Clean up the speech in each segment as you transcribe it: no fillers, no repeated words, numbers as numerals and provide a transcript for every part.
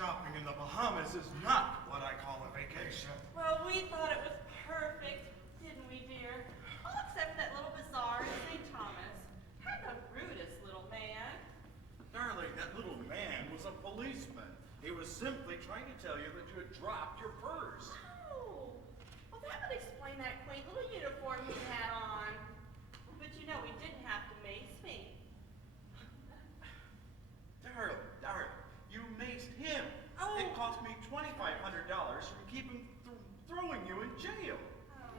shopping in the Bahamas is not what I call a vacation. Well, we thought it was perfect, didn't we, dear? All except that little bazaar in St. Thomas. Had the rudest little man. Darling, that little man was a policeman. He was simply trying to tell you that you had dropped your purse. Oh, well, that would explain that quaint little uniform he had on. But you know, he didn't have to mace me. Darling, you maced him. Oh. It cost me $2,500 from keeping throwing you in jail. Oh,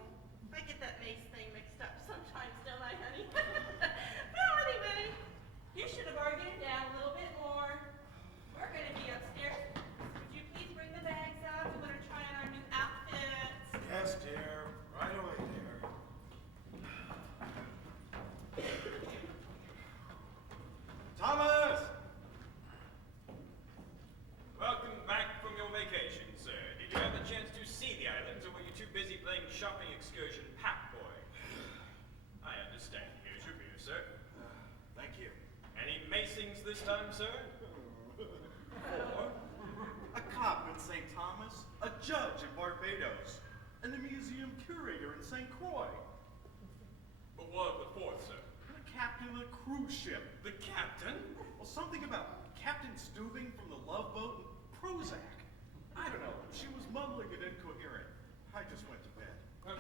I get that mace thing mixed up sometimes, don't I, honey? Well, anyway, you should have bargained it down a little bit more. We're going to be upstairs. Would you please bring the bags out? We want to try on our new outfits. Yes, dear. Right away, dear. Thomas! Welcome back from your vacation, sir. Did you have a chance to see the islands, or were you too busy playing shopping excursion pack boy? I understand. Here's your beer, sir. Thank you. Any macings this time, sir? Or A cop in St. Thomas, a judge in Barbados, and the museum curator in St. Croix. but what of the fourth, sir? The captain of the cruise ship. The captain? Well, something about Captain Stubing from the Love Boat and Prozac. I don't know. She was mumbling and incoherent. I just went to bed.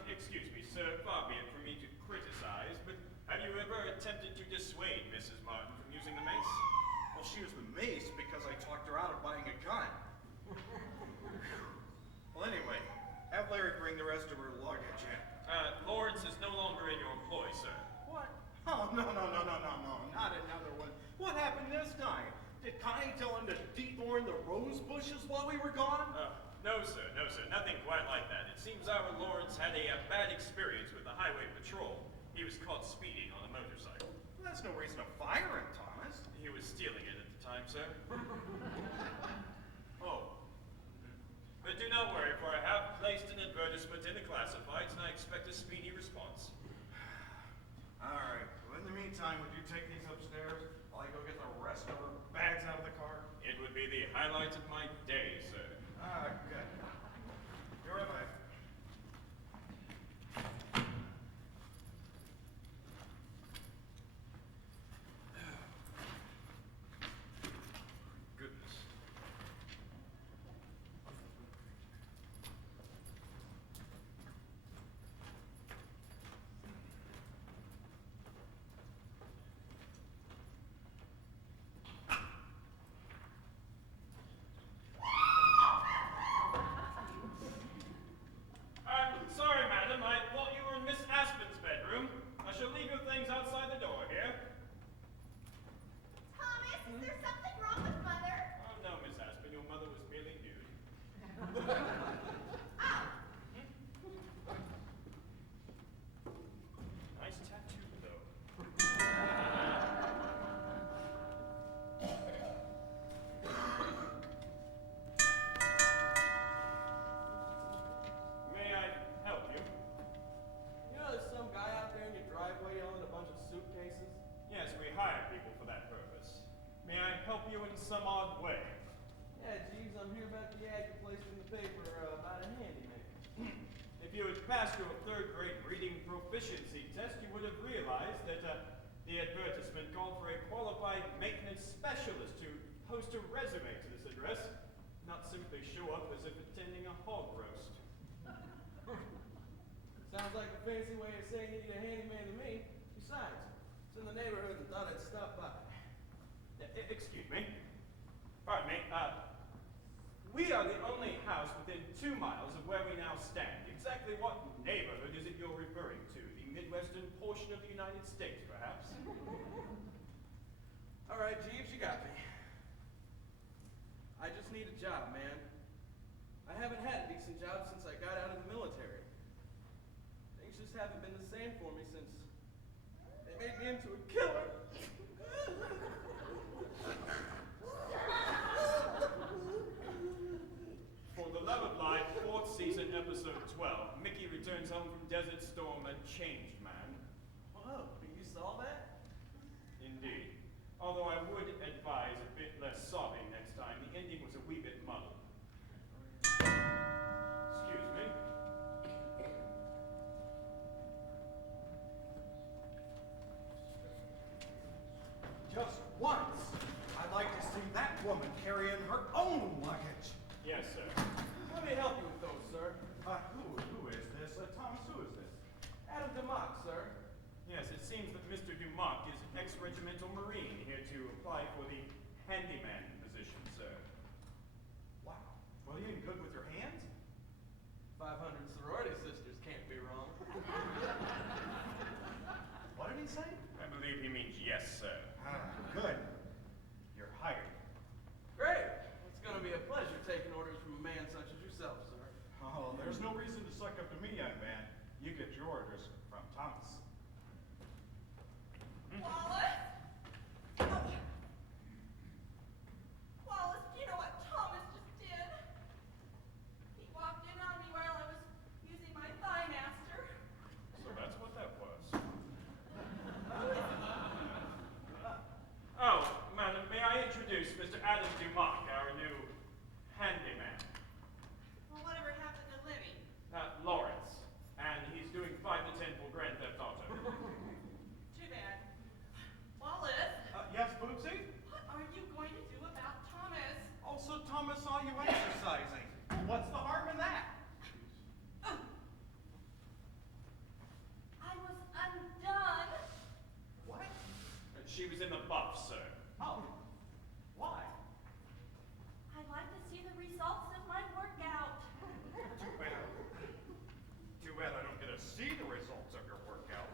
Excuse me, sir. Far be it from me to criticize, but have you ever attempted to dissuade Mrs. Martin from using the mace? Well, she used the mace because I talked her out of buying a gun. Well, anyway, have Larry bring the rest of her luggage in. Lawrence is no longer in your employ, sir. What? Oh, no, not another one. What happened this time? Did Connie tell him to dethorn the rose bushes while we were gone? No, sir, nothing quite like that. It seems our Lawrence had a bad experience with the highway patrol. He was caught speeding on a motorcycle. Well, that's no reason to fire him, Thomas. He was stealing it at the time, sir. Oh. But do not worry, for I have placed an advertisement in the classifieds, and I expect a speedy response. All right. Well, in the meantime, would you take these upstairs while I go get the rest of her bags out of the car? It would be the highlight of my day, sir. Ah, good. You're right back. Goodness. I'm sorry, madam. I thought you were in Miss Aspen's bedroom. I shall leave your things outside the door here. Thomas, is there something wrong with Mother? Oh, no, Miss Aspen. Your mother was merely nude. Oh, Nice tattoo, though. May I help you? You know there's some guy out there in your driveway yelling a bunch of suitcases? Yes, we hire people for that purpose. May I help you in some odd way? Yeah, Jeeves, I'm here about the ad you placed in the paper about a handyman. If you had passed your third-grade reading proficiency test, you would have realized that the advertisement called for a qualified maintenance specialist to post a resume to this address, not simply show up as if attending a hog roast. Sounds like a fancy way of saying you need a handyman to me. Besides, it's in the neighborhood and thought I'd stop by. Excuse me. Pardon me. We are the only house within 2 miles of where we now stand. Exactly what neighborhood is it you're referring to? The Midwestern portion of the United States, perhaps? All right, Jeeves, you got me. I just need a job, man. I haven't had a decent job since I got out of the military. Things just haven't been the same for me since they made me into a killer. For the Love of Life, 4th season, episode 12, Mickey returns home from Desert Storm a changed man. Whoa, you saw that? Indeed. Although I would advise a bit less sobbing next time, the ending was a wee bit much. woman carrying her own luggage. Yes, sir. Let me help you with those, sir. Who is this? Thomas, who is this? Adam DUMOCK, sir. Yes, it seems that Mr. DUMOCK is an ex-regimental Marine here to apply for the handyman position, sir. Wow. Well, you ain't good with your hands? 500 sorority sisters can't be wrong. What did he say? I believe he means yes, sir. Good. You're hired. Great. It's going to be a pleasure taking orders from a man such as yourself, sir. Oh, there's no reason to suck up to me, young man. You get your orders from Thomas. Wallace? Oh. Wallace, do you know what Thomas just did? He walked in on me while I was using my thigh master. So that's what that was. Oh, madam, may I introduce Mr. Adam DUMOCK, our new handyman. Well, whatever happened to Lenny? Lawrence. And he's doing 5 to 10 for Grand Theft Auto. Too bad. Wallace, Yes, Bootsy? what are you going to do about Thomas? Oh, so Thomas saw you exercising. What's the harm in that? I was undone. What? And she was in the buff, sir. Oh. Why? I'd like to see the results of my workout. Too bad I don't get to see the results of your workout.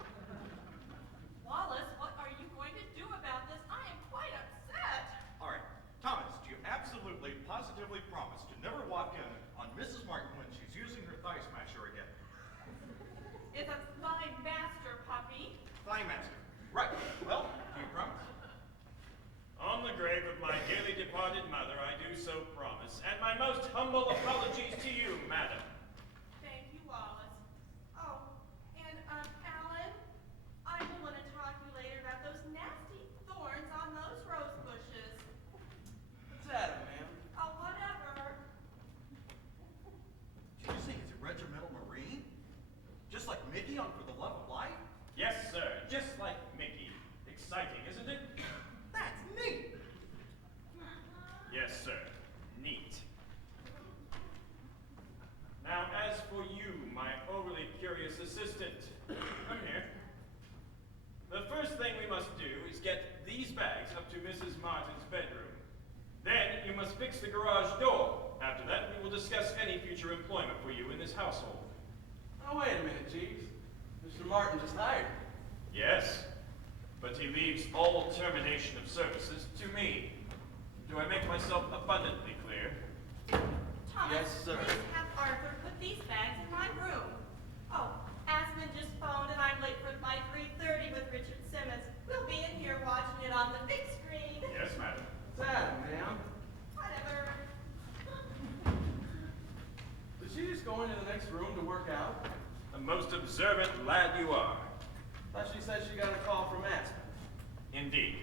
Wallace, what are you going to do about this? I am quite upset. All right, Thomas, do you absolutely, positively promise to never walk in on Mrs. Martin when she's using her thigh smasher again? It's a thigh master, puppy. Thigh master. Right. Well, do you promise? On the grave of my dearly departed mother, I do so promise, and my most humble apologies to you, madam. Thank you, Wallace. Oh, and, Alan, I will want to talk to you later about those nasty thorns on those rose bushes. What's Adam, ma'am? Oh, whatever. Did you say he's a regimental Marine? Just like Mickey on For the Love of Life? Yes, sir, just like Mickey. Exciting, isn't it? That's neat. Yes, sir. Neat. Now, as for you, my overly curious assistant, come here. The first thing we must do is get these bags up to Mrs. Martin's bedroom. Then you must fix the garage door. After that, we will discuss any future employment for you in this household. Oh, wait a minute, Jeeves. Mr. Martin just hired me. Yes, but he leaves all termination of services to me. Do I make myself abundantly clear? Thomas, Yes, sir. please have Arthur put these bags in my room. Oh, Aspen just phoned and I'm late for my 3:30 with Richard Simmons. We'll be in here watching it on the big screen. Yes, madam. What's Adam, ma'am? Whatever. Did she just go into the next room to work out? A most observant lad you are. Thought she said she got a call from Aspen. Indeed.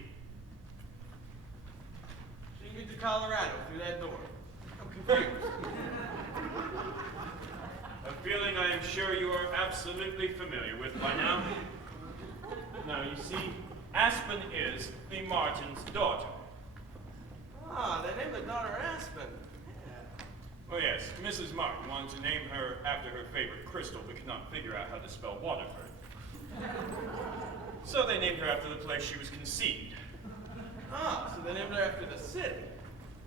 She can get to Colorado through that door. I'm confused. A feeling I am sure you are absolutely familiar with by now. Now, you see, Aspen is the Martin's daughter. Ah, they named the daughter Aspen. Oh yes, Mrs. Martin wanted to name her after her favorite crystal but could not figure out how to spell Waterford. So they named her after the place she was conceived. Ah, so they named her after the city.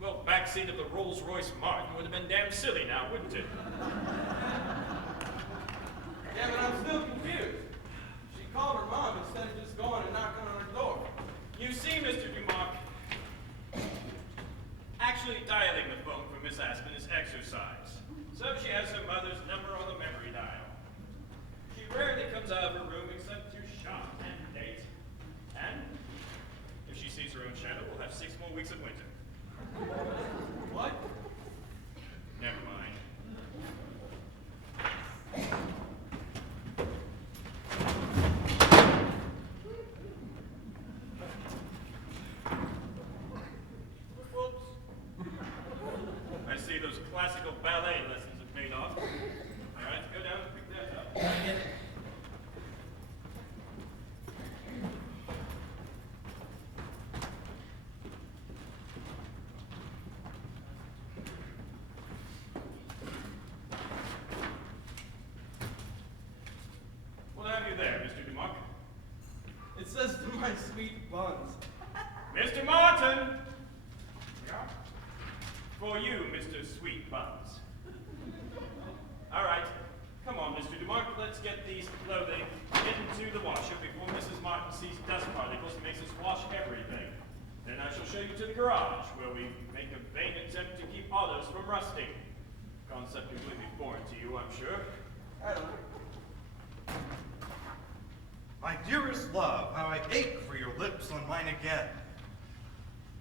Well, backseat of the Rolls-Royce Martin would have been damn silly now, wouldn't it? Yeah, but I'm still confused. She called her mom instead of just going and knocking on her door. You see, Mr. DUMOCK, actually dialing the phone for Miss Aspen is exercise. So she has her mother's number on the memory dial. She rarely comes out of her room except to shop and date. And if she sees her own shadow, we'll have 6 more weeks of winter. What? Never mind. Whoops. I see those classical ballet lessons have paid off. All right, go down and pick that up. sweet buns. Mr. Martin! For you, Mr. Sweet Buns. All right. Come on, Mr. DUMOCK, let's get these clothing into the washer before Mrs. Martin sees dust particles and makes us wash everything. Then I shall show you to the garage, where we make a vain attempt to keep autos from rusting. Concept completely foreign to you, I'm sure. I don't. My dearest love, how I ache for your lips on mine again.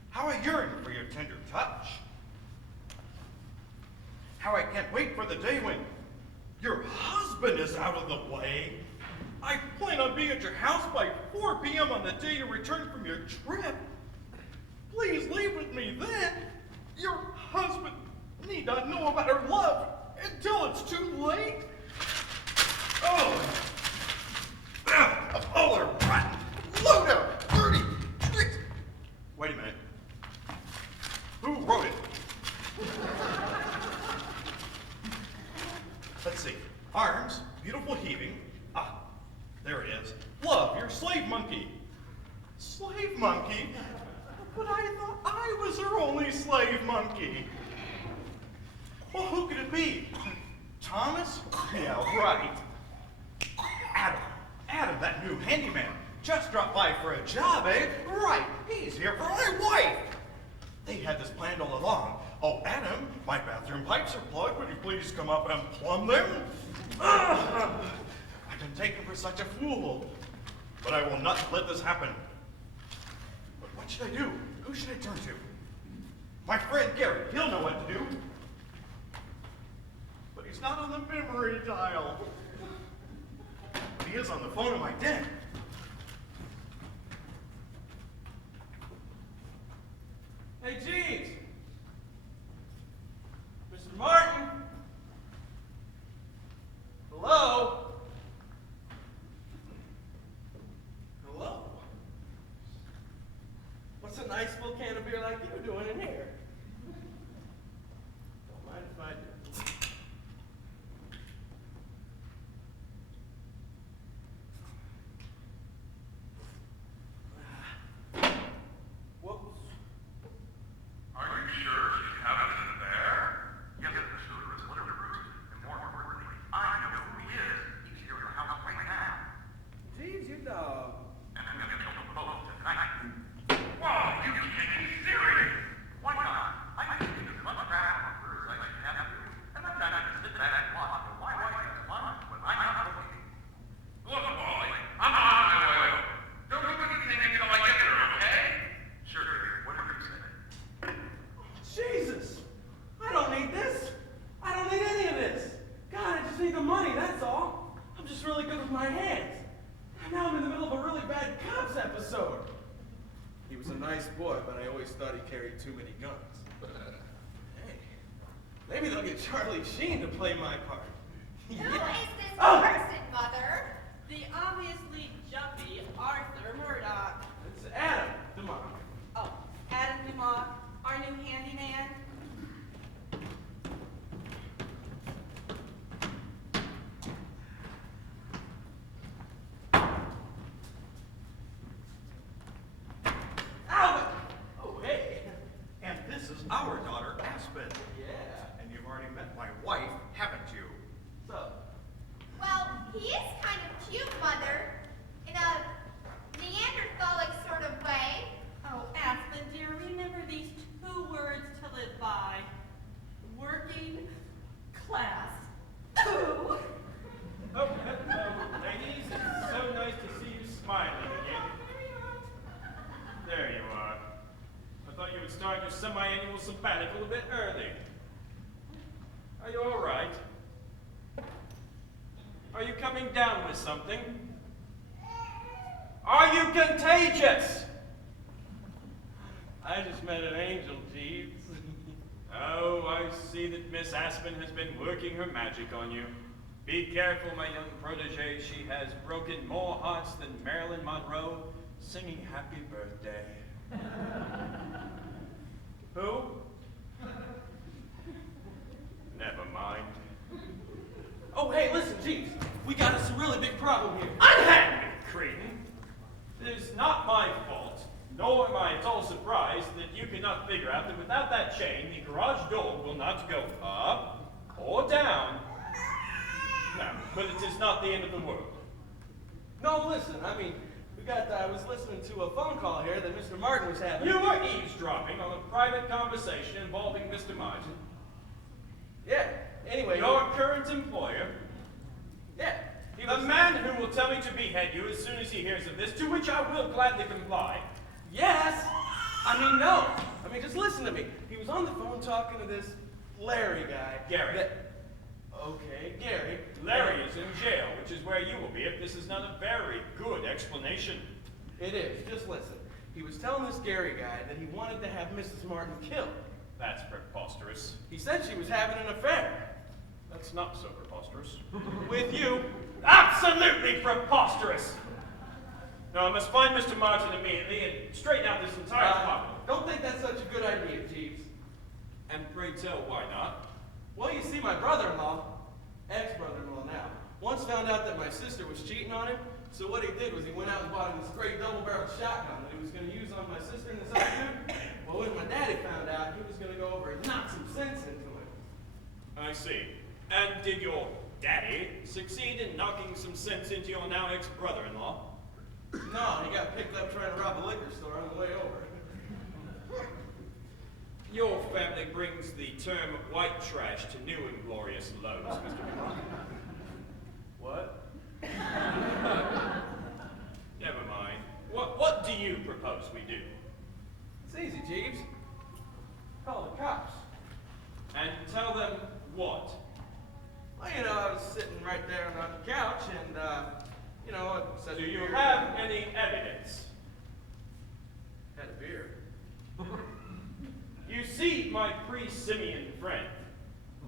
How I yearn for your tender touch. How I can't wait for the day when your husband is out of the way. I plan on being at your house by 4 p.m. on the day you return from your trip. Please leave with me then. Your husband need not know about our love until it's too late. Oh, of all our rotten, low down, dirty tricks. Wait a minute. Who wrote it? Let's see. Arms, beautiful heaving. Ah, there it is. Love, your slave monkey. Slave monkey? But I thought I was her only slave monkey. Well, who could it be? Thomas? Yeah, right. Adam, that new handyman. Just dropped by for a job, eh? Right, he's here for my wife. They had this planned all along. Oh, Adam, my bathroom pipes are plugged. Would you please come up and plumb them? I've been taken for such a fool. But I will not let this happen. But what should I do? Who should I turn to? My friend Gary, he'll know what to do. But he's not on the memory dial. But he is on the phone in my den. Hey, Jeeves! Mr. Martin! Hello? Hello? What's a nice full can of beer like you doing in here? Don't mind if I do. Whoops. Are you sure she haven't been there? Yes, Mr. Lewis, whatever Bruce, and more importantly, I know who he is. He's here at the house right now. Jeeves, you dog. And I'm gonna kill them both tonight. Whoa, you can't be serious! Why not? I can do as much crap on first as I can have to, and I'm not gonna sit back and watch my wife eat lunch when I'm not looking. Look, boy, I'm on my way. Don't do anything until I get there, okay? Sure, dear, whatever you say. Jesus! I don't need this. I don't need any of this. God, I just need the money, that's all. I'm just really good with my hands. And now I'm in the middle of a really bad Cops episode. He was a nice boy, but I always thought he carried too many guns. Hey, maybe they'll get Charlie Sheen to play my part. Who is this Oh! person, Mother? The obviously jumpy Arthur Murdoch. It's Adam DUMOCK. Oh, Adam DUMOCK, our new handyman. Alvin! Oh, hey. And this is our daughter, Aspen. Yeah. And you've already met my wife, haven't you? So, Well, he is kind of cute, Mother. In a Neanderthalic sort of way. Oh, Aspen, dear, remember these 2 words to live by. Working class. Ooh. Oh, hello, ladies. It's so nice to see you smiling again. There you are. I thought you would start your semi-annual sabbatical a bit early. Are you all right? Are you coming down with something? Are you contagious? I just met an angel, Jeeves. Oh, I see that Miss Aspen has been working her magic on you. Be careful, my young protege. She has broken more hearts than Marilyn Monroe singing Happy Birthday. Who? Never mind. Oh, hey, listen, Jeeves. We got us a really big problem here. Unhand me, Cretan! It is not my that chain, the garage door will not go up or down. No, but it is not the end of the world. No, listen, I mean, I was listening to a phone call here that Mr. Martin was having. You were eavesdropping on a private conversation involving Mr. Martin. Yeah, anyway. Your current employer. Yeah. The man who will tell me to behead you as soon as he hears of this, to which I will gladly comply. Yes! I mean, no. I mean, just listen to me. He was on the phone talking to this Larry guy. Gary. Okay, Gary. Larry is in jail, which is where you will be if this is not a very good explanation. It is. Just listen. He was telling this Gary guy that he wanted to have Mrs. Martin killed. That's preposterous. He said she was having an affair. That's not so preposterous. With you. Absolutely preposterous! No, I must find Mr. Martin immediately and straighten out this entire problem. Don't think that's such a good idea, Jeeves. And pray tell, why not? Well, you see, my brother-in-law, ex-brother-in-law now, once found out that my sister was cheating on him, so what he did was he went out and bought him this great double-barreled shotgun that he was going to use on my sister and this other dude. Well, when my daddy found out, he was going to go over and knock some sense into him. I see. And did your daddy succeed in knocking some sense into your now ex-brother-in-law? No, he got picked up trying to rob a liquor store on the way over. Your family brings the term white trash to new and glorious lows, Mr. McCarthy. What? Never mind. What do you propose we do? It's easy, Jeeves. Call the cops. And tell them what? Well, you know, I was sitting right there on the couch and, you know, it said... Do you have any evidence? Had a beer. You see, my pre-simian friend,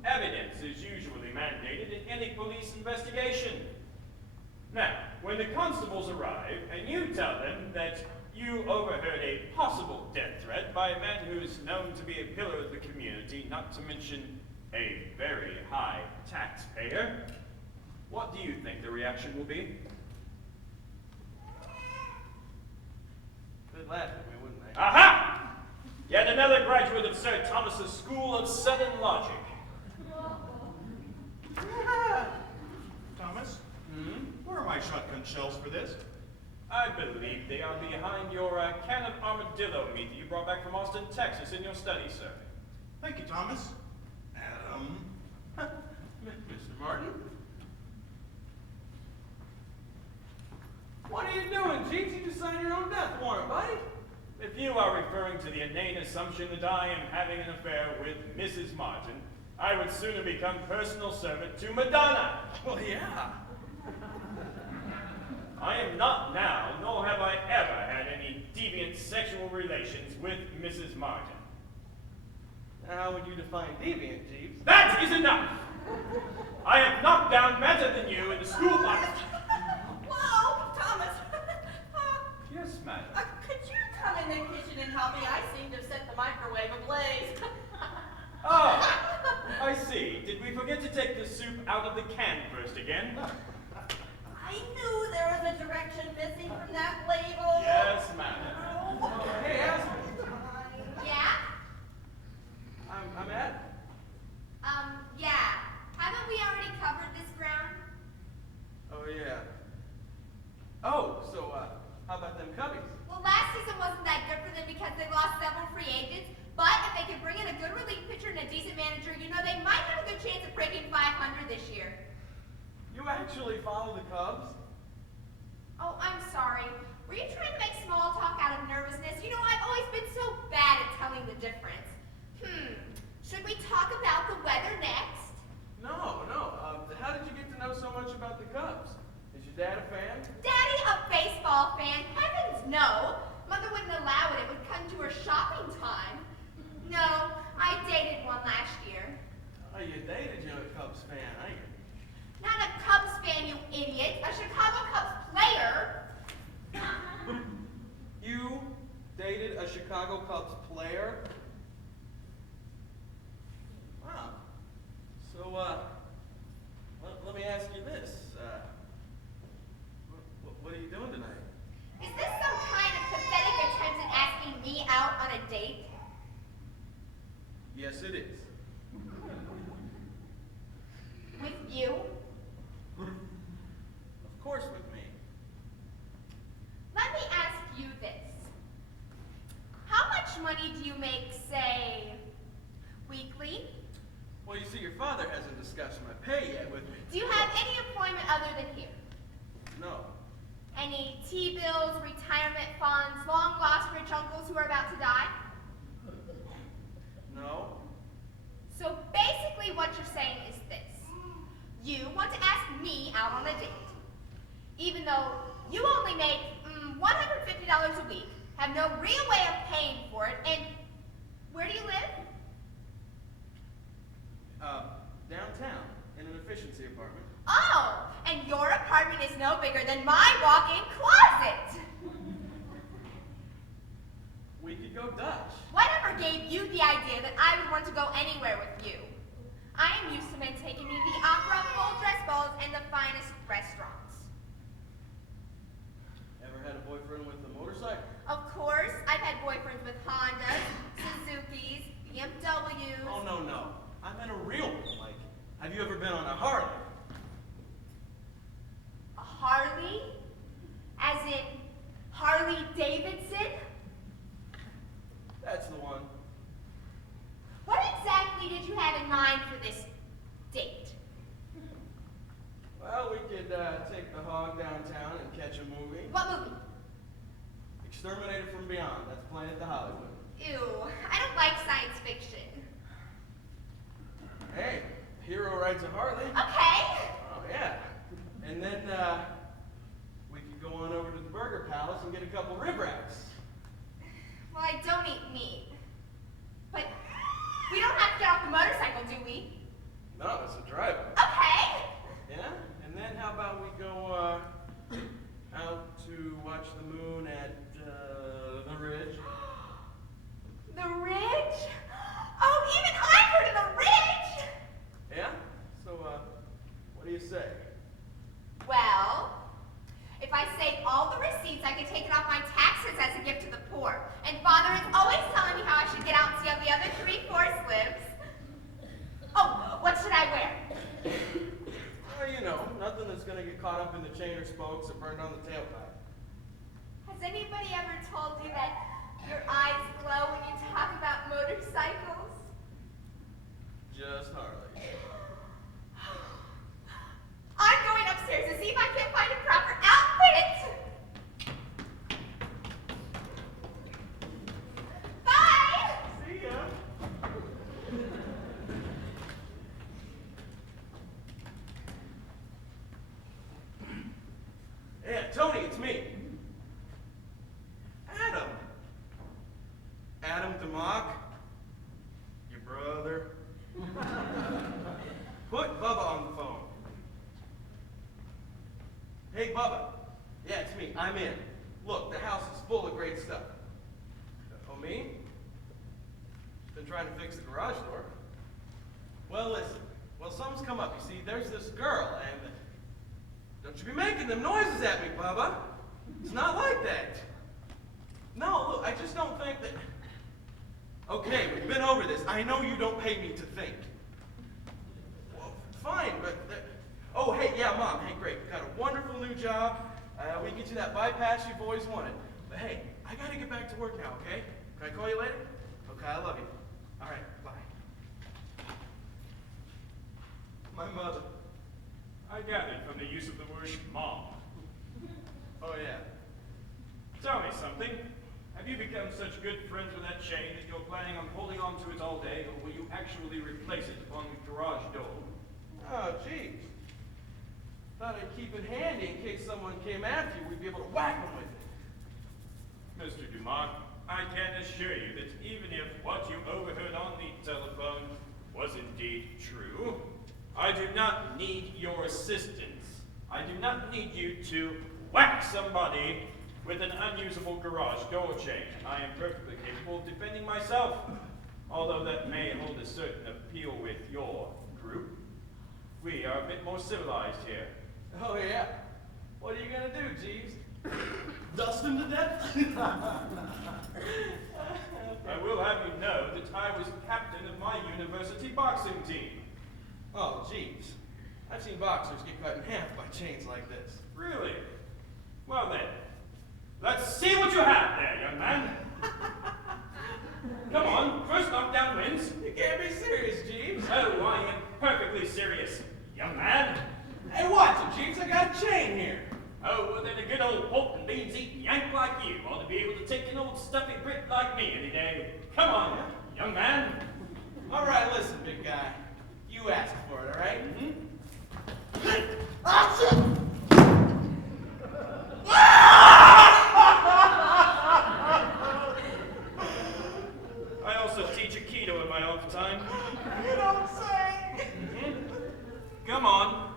evidence is usually mandated in any police investigation. Now, when the constables arrive and you tell them that you overheard a possible death threat by a man who is known to be a pillar of the community, not to mention a very high taxpayer, what do you think the reaction will be? They'd laugh at me, wouldn't they? Aha! Yet another graduate of Sir Thomas's School of Sudden Logic. Thomas, Hmm? where are my shotgun shells for this? I believe they are behind your can of armadillo meat that you brought back from Austin, Texas in your study, sir. Thank you, Thomas. Adam. Mr. Martin? What are you doing, Jeeves? You just signed your own death warrant, buddy. If you are referring to the inane assumption that I am having an affair with Mrs. Martin, I would sooner become personal servant to Madonna. Well, yeah. I am not now, nor have I ever had any deviant sexual relations with Mrs. Martin. How would you define deviant, Jeeves? That is enough! I have knocked down better than you in the school box. Whoa, Thomas. Yes, madam. Could you come in the kitchen and help me? I seem to have set the microwave ablaze. Oh, I see. Did we forget to take the soup out of the can first again? I knew there was a direction missing from that label. Yes, madam. Oh. Hey, Allyson. Yeah? I'm Ed. Yeah. Haven't we already covered this ground? Oh, yeah. Oh, so, how about them Cubbies? Well, last season wasn't that good for them because they lost several free agents, but if they could bring in a good relief pitcher and a decent manager, you know they might have a good chance of breaking 500 this year. You actually follow the Cubs? Oh, I'm sorry. Were you trying to make small talk out of nervousness? You know, I've always been so bad at telling the difference. Should we talk about the weather next? No. How did you get to know so much about the Cubs? Is your dad a fan? Daddy a baseball fan? Heavens no. Mother wouldn't allow it. It would come to her shopping time. No, I dated one last year. Oh, you dated you're a Cubs fan, ain't you? Not a Cubs fan, you idiot. A Chicago Cubs player. You dated a Chicago Cubs player? Wow. So, let me ask you this. What are you doing tonight? Is this some kind of pathetic attempt at asking me out on a date? Yes, it is. With you? Of course with me. Let me ask you this. How much money do you make, say, weekly? Well, you see, your father hasn't discussed my pay yet with me. Do you have any employment other than here? No. Any T-bills, retirement funds, long-lost rich uncles who are about to die? No. So basically what you're saying is this. You want to ask me out on a date, even though you only make $150 a week, have no real way of paying for it, and where do you live? Downtown, in an efficiency apartment. Oh, and your apartment is no bigger than my walk-in closet. We could go Dutch. Whatever gave you the idea that I would want to go anywhere with you? I am used to men taking me to the opera, full dress balls, and the finest restaurants. Ever had a boyfriend with a motorcycle? Of course, I've had boyfriends with Hondas, Suzukis, BMWs. Oh, no. I meant a real one. Like, have you ever been on a Harley? A Harley? As in Harley Davidson? That's the one. What exactly did you have in mind for this date? Well, we could take the hog downtown and catch a movie. What movie? Exterminator from Beyond. That's playing at the Hollywood. Ew, I don't like science fiction. Hey, hero rides a Harley. Okay. Oh, yeah. And then we could go on over to the Burger Palace and get a couple rib racks. Well, I don't eat meat. But we don't have to get off the motorcycle, do we? No, it's a drive-up. Okay. Yeah? And then how about we go out to watch the moon at the Ridge? The Ridge? Oh, even I've heard of the Ridge! Yeah? So, what do you say? Well, if I save all the receipts, I can take it off my taxes as a gift to the poor. And Father is always telling me how I should get out and see how the other 3/4 lives. Oh, what should I wear? Well, you know, nothing that's gonna get caught up in the chain or spokes or burned on the tailpipe. Has anybody ever told you that your eyes glow when you talk about motorcycles? Just Harley. I'm going upstairs to see if I can find a proper outfit. Bye! See ya. Yeah, Tony, it's me. Adam DUMOCK, your brother. Put Bubba on the phone. Hey, Bubba. Yeah, it's me. I'm in. Look, the house is full of great stuff. Oh, me? Been trying to fix the garage door. Well, listen. Well, something's come up. You see, there's this girl, and don't you be making them noises at me, Bubba. It's not like that. No, look, I just don't think that... Okay, we've been over this. I know you don't pay me to think. Well, fine, but... Oh, hey, yeah, Mom. Hey, great. Got a wonderful new job. We can get you that bypass you've always wanted. But hey, I gotta get back to work now, okay? Can I call you later? Okay, I love you. All right, bye. My mother. I gathered from the use of the word mom. Oh, yeah. Tell me something. Have you become such good friends with that chain that you're planning on holding on to it all day, or will you actually replace it upon the garage door? Oh, geez. Thought I'd keep it handy in case someone came after you. We'd be able to whack them with it. Mr. DUMOCK, I can assure you that even if what you overheard on the telephone was indeed true, I do not need your assistance. I do not need you to whack somebody with an unusable garage door chain. I am perfectly capable of defending myself, although that may hold a certain appeal with your group. We are a bit more civilized here. Oh, yeah. What are you gonna do, Jeeves? Dust him to death? I will have you know that I was captain of my unit university boxing team. Oh, jeez. I've seen boxers get cut in half by chains like this. Really? Well then, let's see what you have there, young man. Come on, first knockdown wins. You can't be serious, Jeeves. Oh, I am perfectly serious, young man. Hey, watch it, Jeeves. I got a chain here. Oh, well then a good old pork and beans eating yank like you ought to be able to take an old stuffy Brit like me any day. Come on, young man. All right, listen, big guy. You asked for it, all right? I also teach Aikido in my off time. You don't say. Come on.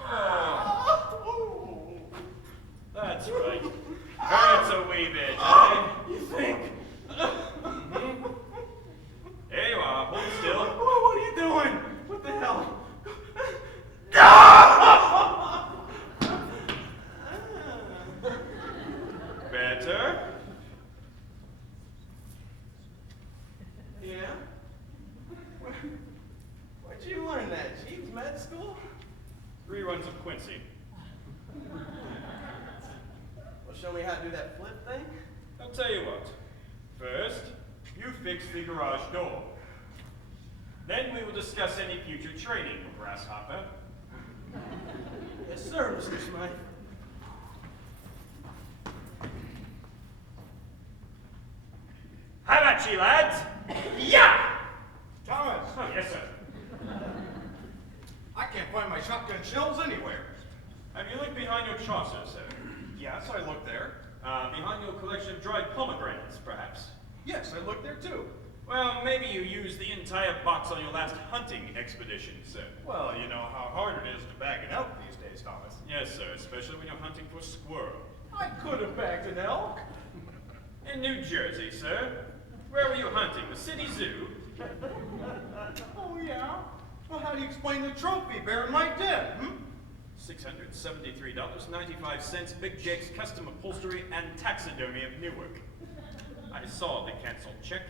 Oh. That's right. Hurts a wee bit, eh? You think? There you are, hold still. What are you doing? What the hell? Better. Yeah? Where'd you learn that? Jeeves med school? Reruns of Quincy. Well, show me how to do that flip thing? I'll tell you what. First, you fix the garage door. Then we will discuss any future training, Grasshopper. Yes, sir, Mr. Smythe. How about you, lads? Yeah! Thomas, Oh, yes, sir. I can't find my shotgun shells anywhere. Have you looked behind your trousers, sir? Yes, I looked there. Behind your collection of dried pomegranates, perhaps? Yes, I looked there too. Well, maybe you used the entire box on your last hunting expedition, sir. Well, you know how hard it is to bag an elk these days, Thomas. Yes, sir, especially when you're hunting for squirrel. I could have bagged an elk. In New Jersey, sir. Where were you hunting? The city zoo? Oh, yeah? Well, how do you explain the trophy bear in my den, $673.95, Big Jake's Custom Upholstery and Taxidermy of Newark. I saw the canceled check.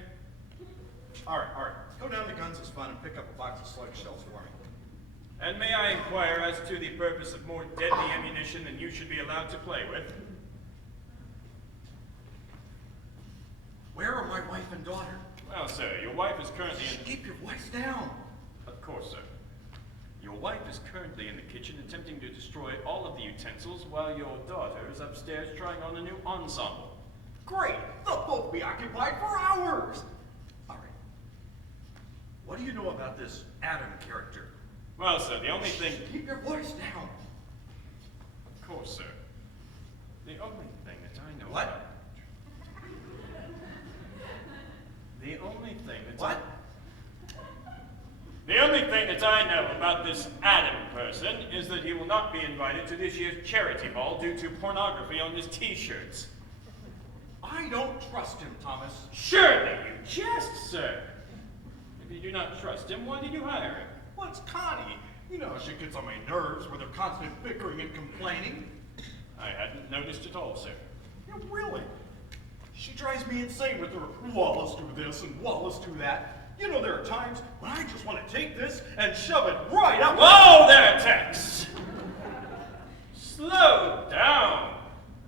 All right. Go down to Guns is Fun and pick up a box of slug shells for me. And may I inquire as to the purpose of more deadly ammunition than you should be allowed to play with? Where are my wife and daughter? Well, sir, your wife is currently in... Keep your voice down. Of course, sir. Your wife is currently in the kitchen attempting to destroy all of the utensils while your daughter is upstairs trying on a new ensemble. Great. They'll both be occupied for hours. All right. What do you know about this Adam character? Well, sir, the only thing... Keep your voice down. Of course, sir. The only thing that I know... What? The only thing that... What? The only thing that I know about this Adam person is that he will not be invited to this year's charity ball due to pornography on his t-shirts. I don't trust him, Thomas. Surely you jest, sir. If you do not trust him, why did you hire him? Well, it's Connie. You know, she gets on my nerves with her constant bickering and complaining. I hadn't noticed at all, sir. Yeah, really? She drives me insane with her Wallace do this and Wallace do that. You know, there are times when I just want to take this and shove it right up. Whoa there, Tex! Slow down.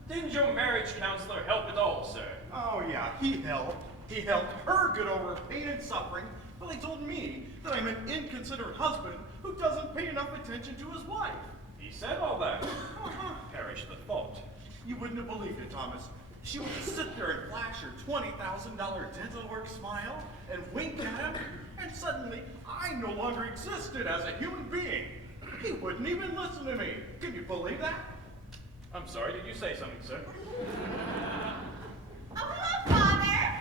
Didn't your marriage counselor help at all, sir? Oh, yeah, he helped. He helped her get over her pain and suffering, but he told me that I'm an inconsiderate husband who doesn't pay enough attention to his wife. He said all that. Perish the thought. You wouldn't have believed it, Thomas. She would just sit there and flash her $20,000 dental work smile and wink at him, and suddenly I no longer existed as a human being. He wouldn't even listen to me. Can you believe that? I'm sorry, did you say something, sir? Oh, hello, Father.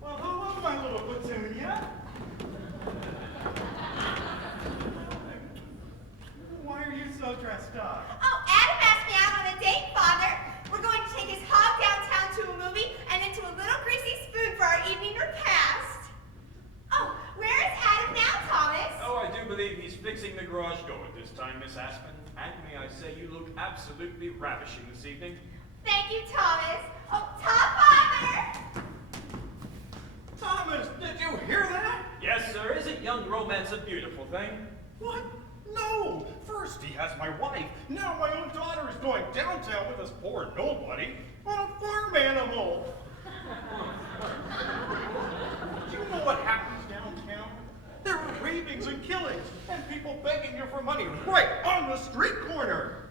Well, hello, my little petunia. Why are you so dressed up? Oh, Adam asked me out on a date, Father. We're going to take his hog downtown to a movie and into a little greasy spoon for our evening repast. Oh, where is Adam now, Thomas? Oh, I do believe he's fixing the garage door at this time, Miss Aspen. And may I say you look absolutely ravishing this evening. Thank you, Thomas. Oh, Tom, Father! Thomas, did you hear that? Yes, Isn't young romance a beautiful thing? What? No! First he has my wife. Now my own daughter is going downtown with this poor nobody on a farm animal. Do you know what happens downtown? There are rapings and killings and people begging you for money right on the street corner.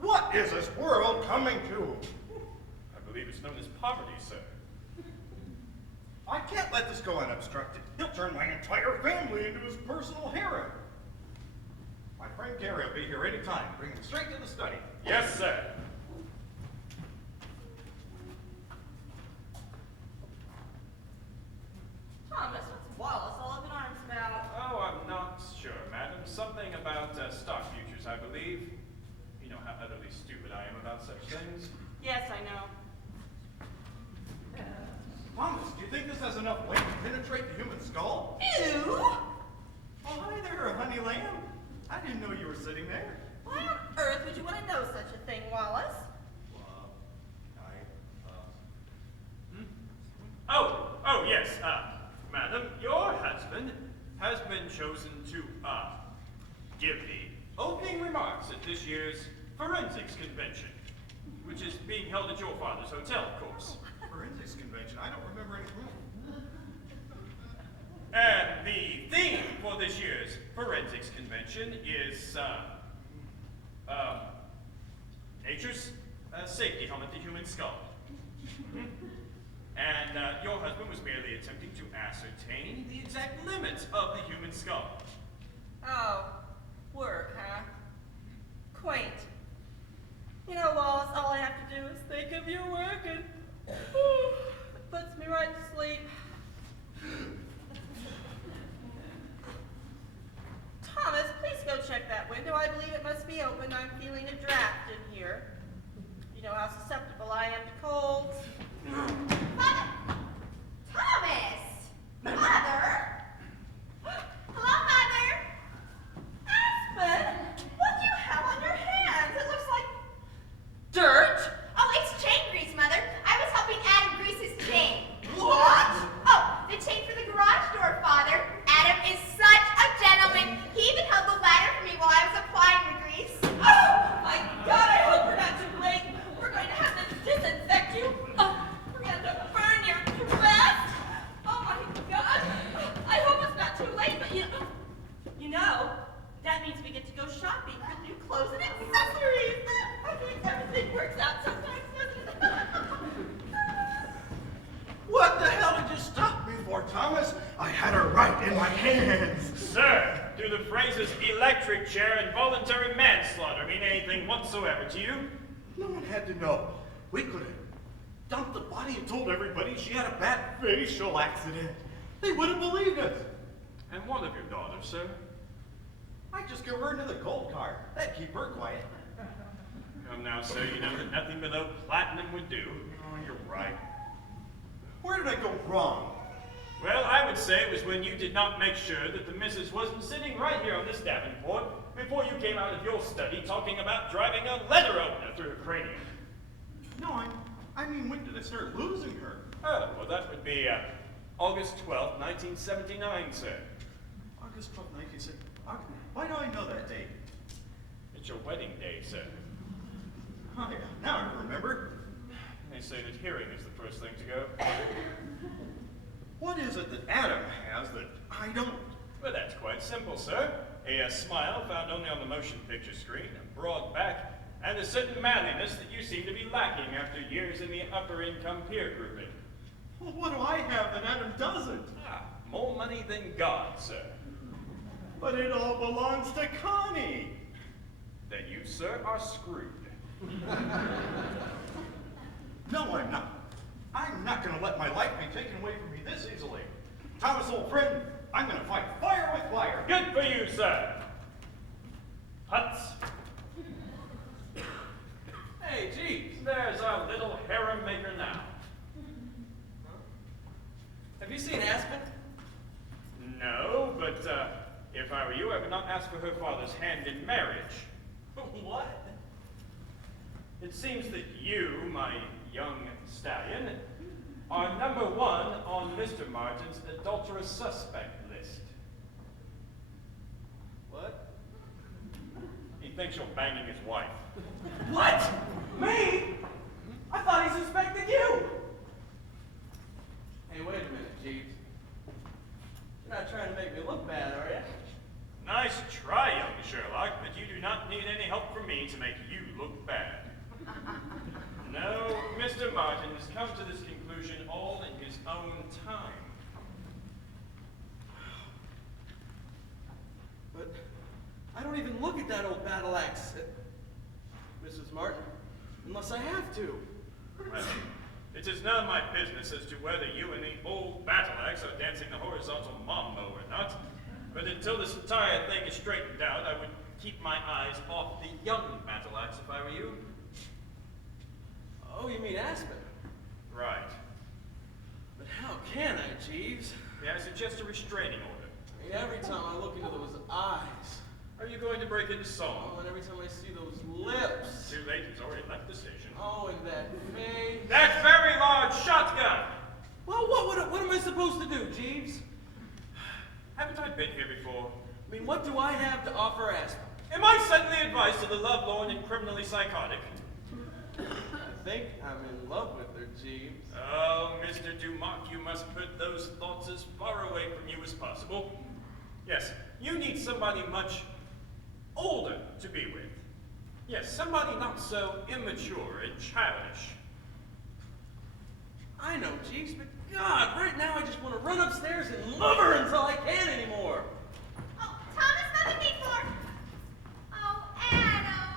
What is this world coming to? I believe it's known as poverty, sir. I can't let this go unobstructed. He'll turn my entire family into his personal harem. My friend Gary will be here any time. Bring him straight to the study. Yes, sir. Thomas, what's Wallace all up in arms about? Oh, I'm not sure, madam. Something about stock futures, I believe. You know how utterly stupid I am about such things. Yes, I know. Thomas, do you think this has enough weight to penetrate the human skull? Ew! Oh, hi there, honey lamb. I didn't know you were sitting there. Why on earth would you want to know such a thing, Wallace? Oh, yes, madam, your husband has been chosen to, give the opening remarks at this year's Forensics Convention, which is being held at your father's hotel, of course. Forensics convention. I don't remember anything. And the theme for this year's Forensics Convention is, nature's safety helmet, the human skull. And your husband was merely attempting to ascertain the exact limits of the human skull. Oh, work, huh? Quaint. You know, Wallace, all I have to do is think of your work and it puts me right to sleep. Thomas, please go check that window. I believe it must be open. I'm feeling a draft in here. You know how susceptible I am to colds. Mother! Thomas! Mother! Hello, Mother! Aspen, what do you have on your hands? It looks like dirt. Oh, it's chain grease, Mother. I was helping Adam grease his chain. What? Oh, the chain for the garage door, Father. Adam is such a gentleman. He even held the ladder for me while I was applying the grease. Oh, my God, I hope we're not too late. We're going to have to disinfect you. Oh, we're going to burn your dress. Oh, my God. I hope it's not too late, but you know, that means we get to go shopping for new clothes and accessories. I think everything works out sometimes, doesn't it? What the hell did you stop me for, Thomas? I had her right in my hands. Sir, do the phrases electric chair and voluntary manslaughter mean anything whatsoever to you? No one had to know. We could have dumped the body and told everybody she had a bad facial accident. They would have believed us. And what of your daughter, sir? I just give her into the gold card. That'd keep her quiet. Come now, sir, you know that nothing below platinum would do. Oh, you're right. Where did I go wrong? Well, I would say it was when you did not make sure that the missus wasn't sitting right here on this Davenport before you came out of your study talking about driving a letter opener through her cranium. No, I mean, when did I start losing her? Oh, well, that would be August 12th, 1979, sir. August 12th, 1960. Why do I know that date? It's your wedding day, sir. Oh, yeah, now I remember. They say that hearing is the first thing to go. What is it that Adam has that I don't? Well, that's quite simple, sir. A smile found only on the motion picture screen, a broad back, and a certain manliness that you seem to be lacking after years in the upper income peer grouping. Well, what do I have that Adam doesn't? More money than God, sir. But it all belongs to Connie. Then you, sir, are screwed. No, I'm not. I'm not going to let my life be taken away from me this easily. Thomas, old friend, I'm going to fight fire with fire. Good for you, sir. Huts. Hey, geez, there's our little harem maker now. Have you seen Aspen? No, but if I were you, I would not ask for her father's hand in marriage. What? It seems that you, my young stallion, are #1 on Mr. Martin's adulterous suspect list. thinks you're banging his wife. What? Me? I thought he suspected you. Hey, wait a minute, Jeeves. You're not trying to make me look bad, are you? Nice try, young Sherlock, but you do not need any help from me to make you look bad. No, Mr. Martin has come to this conclusion all in his own time. But I don't even look at that old battle axe, Mrs. Martin, unless I have to. Well, it is none of my business as to whether you and the old battle axe are dancing the horizontal mambo or not. But until this entire thing is straightened out, I would keep my eyes off the young battle axe if I were you. Oh, you mean Aspen? Right. But how can I, Jeeves? May I suggest a restraining order? I mean, every time I look into those eyes, Are you going to break into song? oh, and every time I see those lips, Too late, he's already left the station. oh, and that face. That very large shotgun! Well, what am I supposed to do, Jeeves? Haven't I been here before? I mean, what do I have to offer Aspen? Am I suddenly advice to the lovelorn and criminally psychotic? I think I'm in love with her, Jeeves. Oh, Mr. DUMOCK, you must put those thoughts as far away from you as possible. Yes, you need somebody much older to be with. Yes, somebody not so immature and childish. I know, Jeeves, but God, right now I just want to run upstairs and love her until I can't anymore. Oh, Thomas, nothing before. Oh, Adam.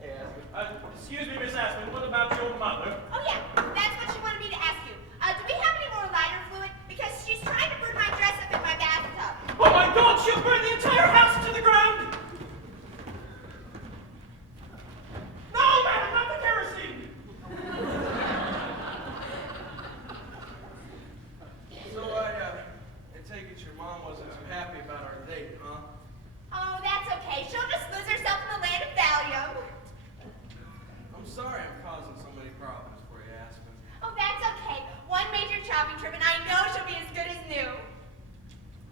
Hey, Aspen. Excuse me, Miss Aspen, what about your mother? Oh, yeah, that's what she wanted me to ask you. Do we have any more lighter fluid? Because she's trying to burn my dress up in my bathtub. Oh my God, she'll burn the entire house to the ground! No, madam, not the kerosene! So I take it your mom wasn't too happy about our date, huh? Oh, that's okay. She'll just lose herself in the land of Valium. I'm sorry I'm causing so many problems for you, Aspen. Oh, that's okay. One major shopping trip, and I know she'll be as good as new.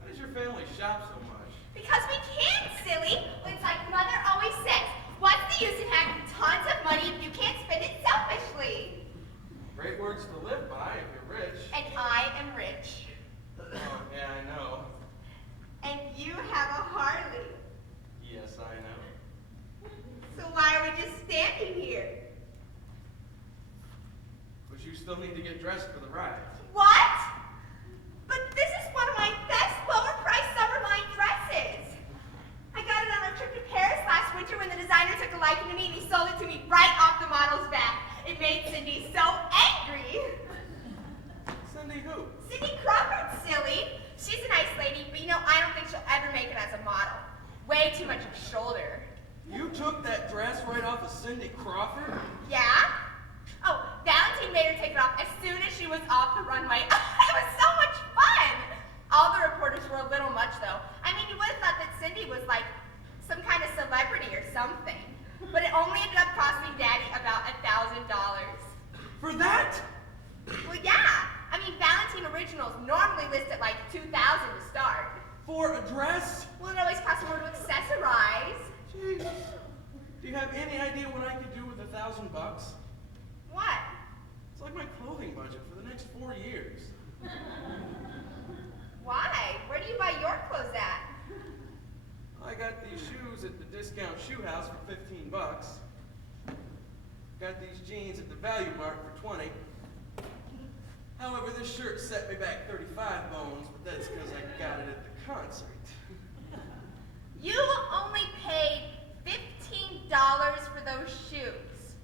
Why does your family shop so much? Because we can, silly. It's like Mother always says, what's the use in having tons of money if you can't spend it selfishly? Great words to live by if you're rich. And I am rich. Oh, yeah, I know. And you have a Harley. Yes, I know. So why are we just standing here? But you still need to get dressed for the ride. What? But this is one of my best lower-priced summer line dresses. I got it on our trip to Paris last winter when the designer took a liking to me and he sold it to me right off the model's back. It made Cindy so angry. Cindy who? Cindy Crawford, silly. She's a nice lady, but you know, I don't think she'll ever make it as a model. Way too much of a shoulder. You took that dress right off of Cindy Crawford? Yeah? Oh, Valentine made her take it off as soon as she was off the runway. It was so much fun! All the reporters were a little much, though. I mean, you would have thought that Cindy was like some kind of celebrity or something. But it only ended up costing Daddy about $1,000. For that? Well, yeah. I mean, Valentine Originals normally list at like $2,000 to start. For a dress? Well, it always costs more to accessorize. Jeez. Do you have any idea what I could do with $1,000? What? It's like my clothing budget for the next 4 years. Why? Where do you buy your clothes at? I got these shoes at the discount shoe house for $15. Got these jeans at the Value Mart for 20. However, this shirt set me back 35 bones, but that's because I got it at the concert. You only paid $15 for those shoes.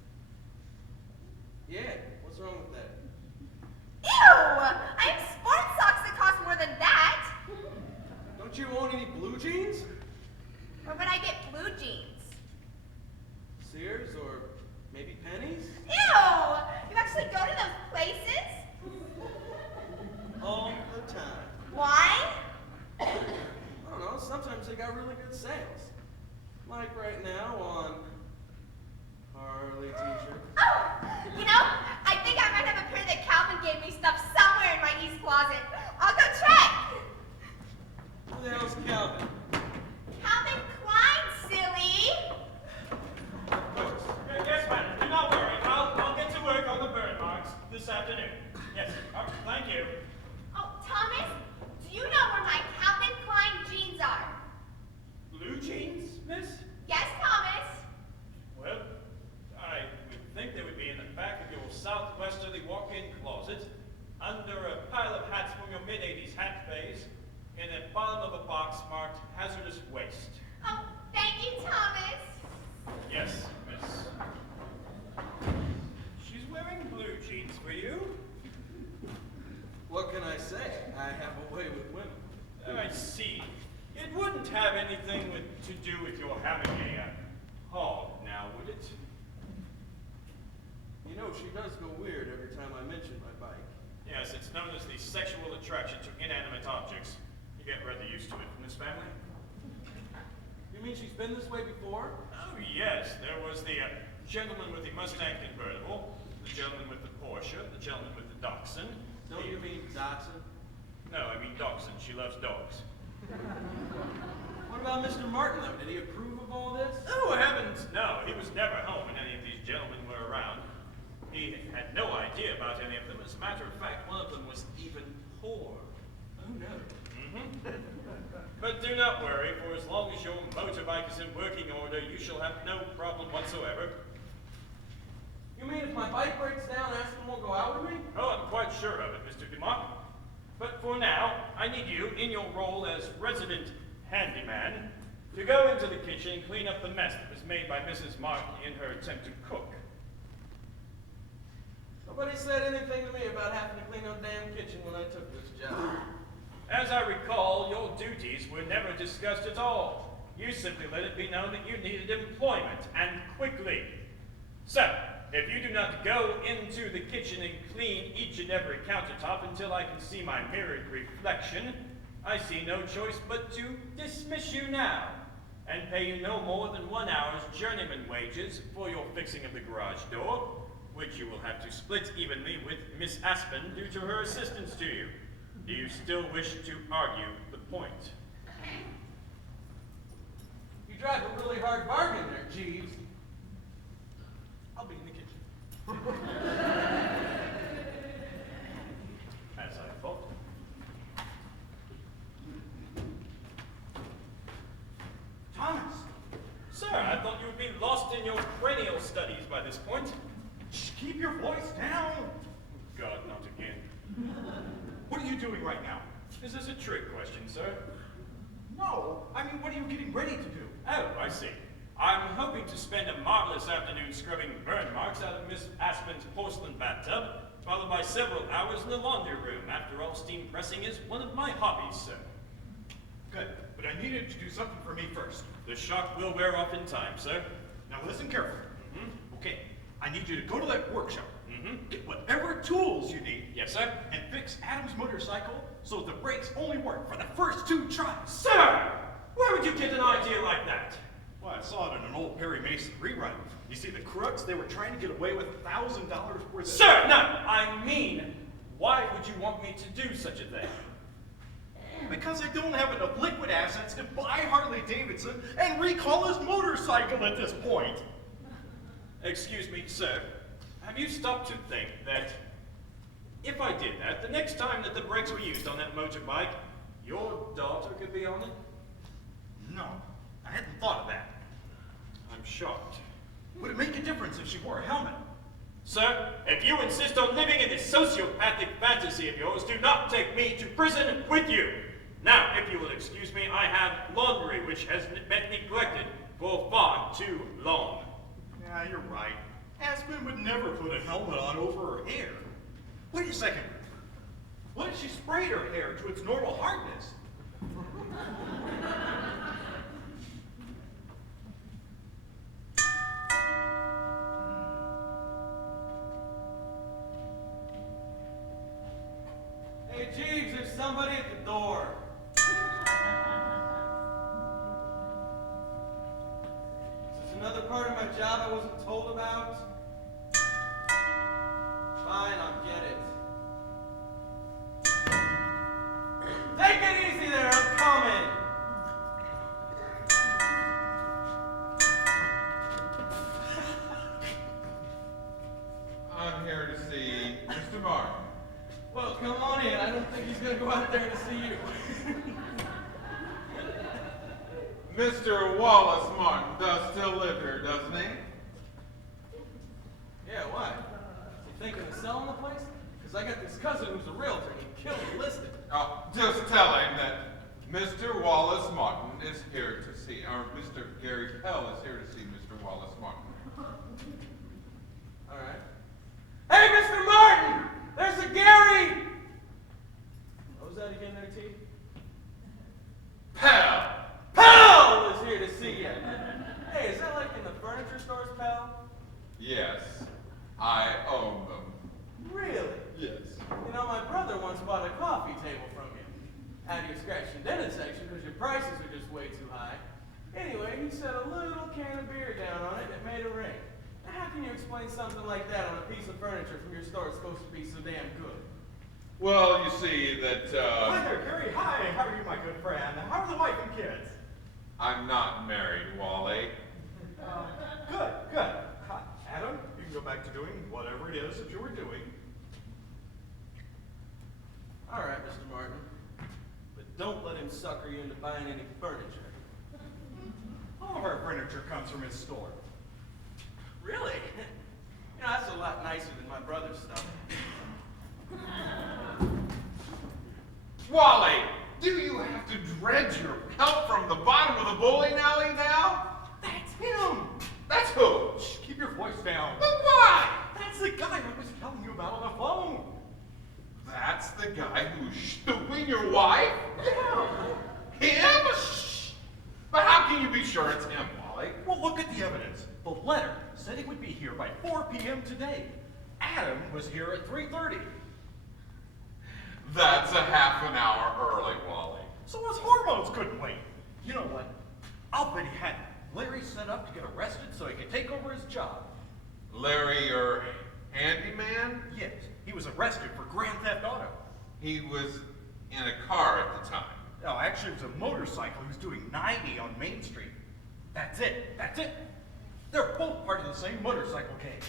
Yeah, what's wrong with that? Ew! I have sports socks that cost more than that. Don't you own any blue jeans? Where would I get blue jeans? Sears or maybe Penny's? Ew! You actually go to those places? All the time. Why? I don't know, sometimes they got really good sales. Like right now on Harley t-shirts. Oh! You know, I think I might have a pair that Calvin gave me stuffed somewhere in my East closet. I'll go check! Who the hell's Calvin? Calvin Klein, silly! bottom of a box marked hazardous waste. Oh, thank you, Thomas. Yes, miss. She's wearing blue jeans for you. What can I say? I have a way with women. I see. It wouldn't have anything to do with your having a hog now, would it? You know, she does go weird every time I mention my bike. Yes, it's known as the sexual attraction to inanimate objects. You get rather used to it in this family. You mean she's been this way before? Oh, yes. There was the gentleman with the Mustang convertible, the gentleman with the Porsche, the gentleman with the Dachshund. Don't you mean Dachshund? No, I mean Dachshund. She loves dogs. What about Mr. Martin, though? Did he approve of all this? Oh, heavens, no. He was never home when any of these gentlemen were around. He had no idea about any of them. As a matter of fact, one of them was even poor. Oh, no. But do not worry, for as long as your motorbike is in working order, you shall have no problem whatsoever. You mean if my bike breaks down, Aspen won't go out with me? Oh, I'm quite sure of it, Mr. DUMOCK. But for now, I need you, in your role as resident handyman, to go into the kitchen and clean up the mess that was made by Mrs. Mark in her attempt to cook. Nobody said anything to me about having to clean up the damn kitchen when I took this job. As I recall, your duties were never discussed at all. You simply let it be known that you needed employment, and quickly. So, if you do not go into the kitchen and clean each and every countertop until I can see my mirrored reflection, I see no choice but to dismiss you now, and pay you no more than 1 hour's journeyman wages for your fixing of the garage door, which you will have to split evenly with Miss Aspen due to her assistance to you. Do you still wish to argue the point? You drive a really hard bargain there, Jeeves. I'll be in the kitchen. As I thought. Thomas! Sir, I thought you would be lost in your cranial studies by this point. Shh, keep your voice down! God, not again. What are you doing right now? Is this a trick question, sir? No, I mean, what are you getting ready to do? Oh, I see. I'm hoping to spend a marvelous afternoon scrubbing burn marks out of Miss Aspen's porcelain bathtub, followed by several hours in the laundry room. After all, steam pressing is one of my hobbies, sir. Good, but I needed to do something for me first. The shock will wear off in time, sir. Now listen carefully. Okay, I need you to go to that workshop, Mm-hmm. get whatever tools you need, Yes, sir. and fix Adam's motorcycle so the brakes only work for the first 2 tries. Sir! Where would you get an idea like that? Well, I saw it in an old Perry Mason rerun. You see, the crooks, they were trying to get away with $1,000 worth of... Sir, no! I mean, why would you want me to do such a thing? Because I don't have enough liquid assets to buy Harley-Davidson and recall his motorcycle at this point. Excuse me, sir. Have you stopped to think that if I did that, the next time that the brakes were used on that motorbike, your daughter could be on it? No, I hadn't thought of that. I'm shocked. Would it make a difference if she wore a helmet? Sir, if you insist on living in this sociopathic fantasy of yours, do not take me to prison with you. Now, if you will excuse me, I have laundry which has been neglected for far too long. Yeah, you're right. Aspen would never put a helmet on over her hair. Wait a second. What if she sprayed her hair to its normal hardness? Hey, Jeeves, there's somebody at the door. Is this another part of my job I wasn't told about? Fine, I'll get it. Take it easy there, I'm coming. I'm here to see Mr. Martin. Well, come on in. I don't think he's gonna go out there to see you. Mr. Wallace Martin does still live here, doesn't he? Yeah, why? Is he thinking of selling the place? Because I got this cousin who's a realtor and he killed the listing. Oh, just tell him that Mr. Wallace Martin is here to see, or Mr. Gary Pell is here to see Mr. Wallace Martin. All right. Hey, Mr. Martin! There's a Gary! What was that again there, T? Pell! Pell is here to see you. Hey, is that like in the furniture stores, Pell? Yes, I own them. Really? Yes. You know, my brother once bought a coffee table from you. Out of your scratch and dent section because your prices are just way too high. Anyway, he set a little can of beer down on it that made a ring. Now, how can you explain something like that on a piece of furniture from your store that's supposed to be so damn good? Well, you see that, Hi there, Gary. Hi. How are you, my good friend? How are the wife and kids? I'm not married, Wally. Good, good. Hi, Adam, you can go back to doing whatever it is that you were doing. All right, Mr. Martin. But don't let him sucker you into buying any furniture. All of our furniture comes from his store. Really? You know, that's a lot nicer than my brother's stuff. Wally, do you have to dredge your help from the bottom of the bowling alley now? That's him. That's who? Shh, keep your voice down. But why? That's the guy I was telling you about on the phone. That's the guy who's stooping your wife? Yeah. Him? Shh. But how can you be sure it's him, Wally? Well, look at the evidence. The letter said he would be here by 4 p.m. today. Adam was here at 3:30. That's a half an hour early, Wally. So his hormones couldn't wait. You know what? I'll bet he had Larry set up to get arrested so he could take over his job. Larry, your handyman? Yes, he was arrested for Grand Theft Auto. He was in a car at the time. No, actually, it was a motorcycle. He was doing 90 on Main Street. That's it. That's it. They're both part of the same motorcycle gang.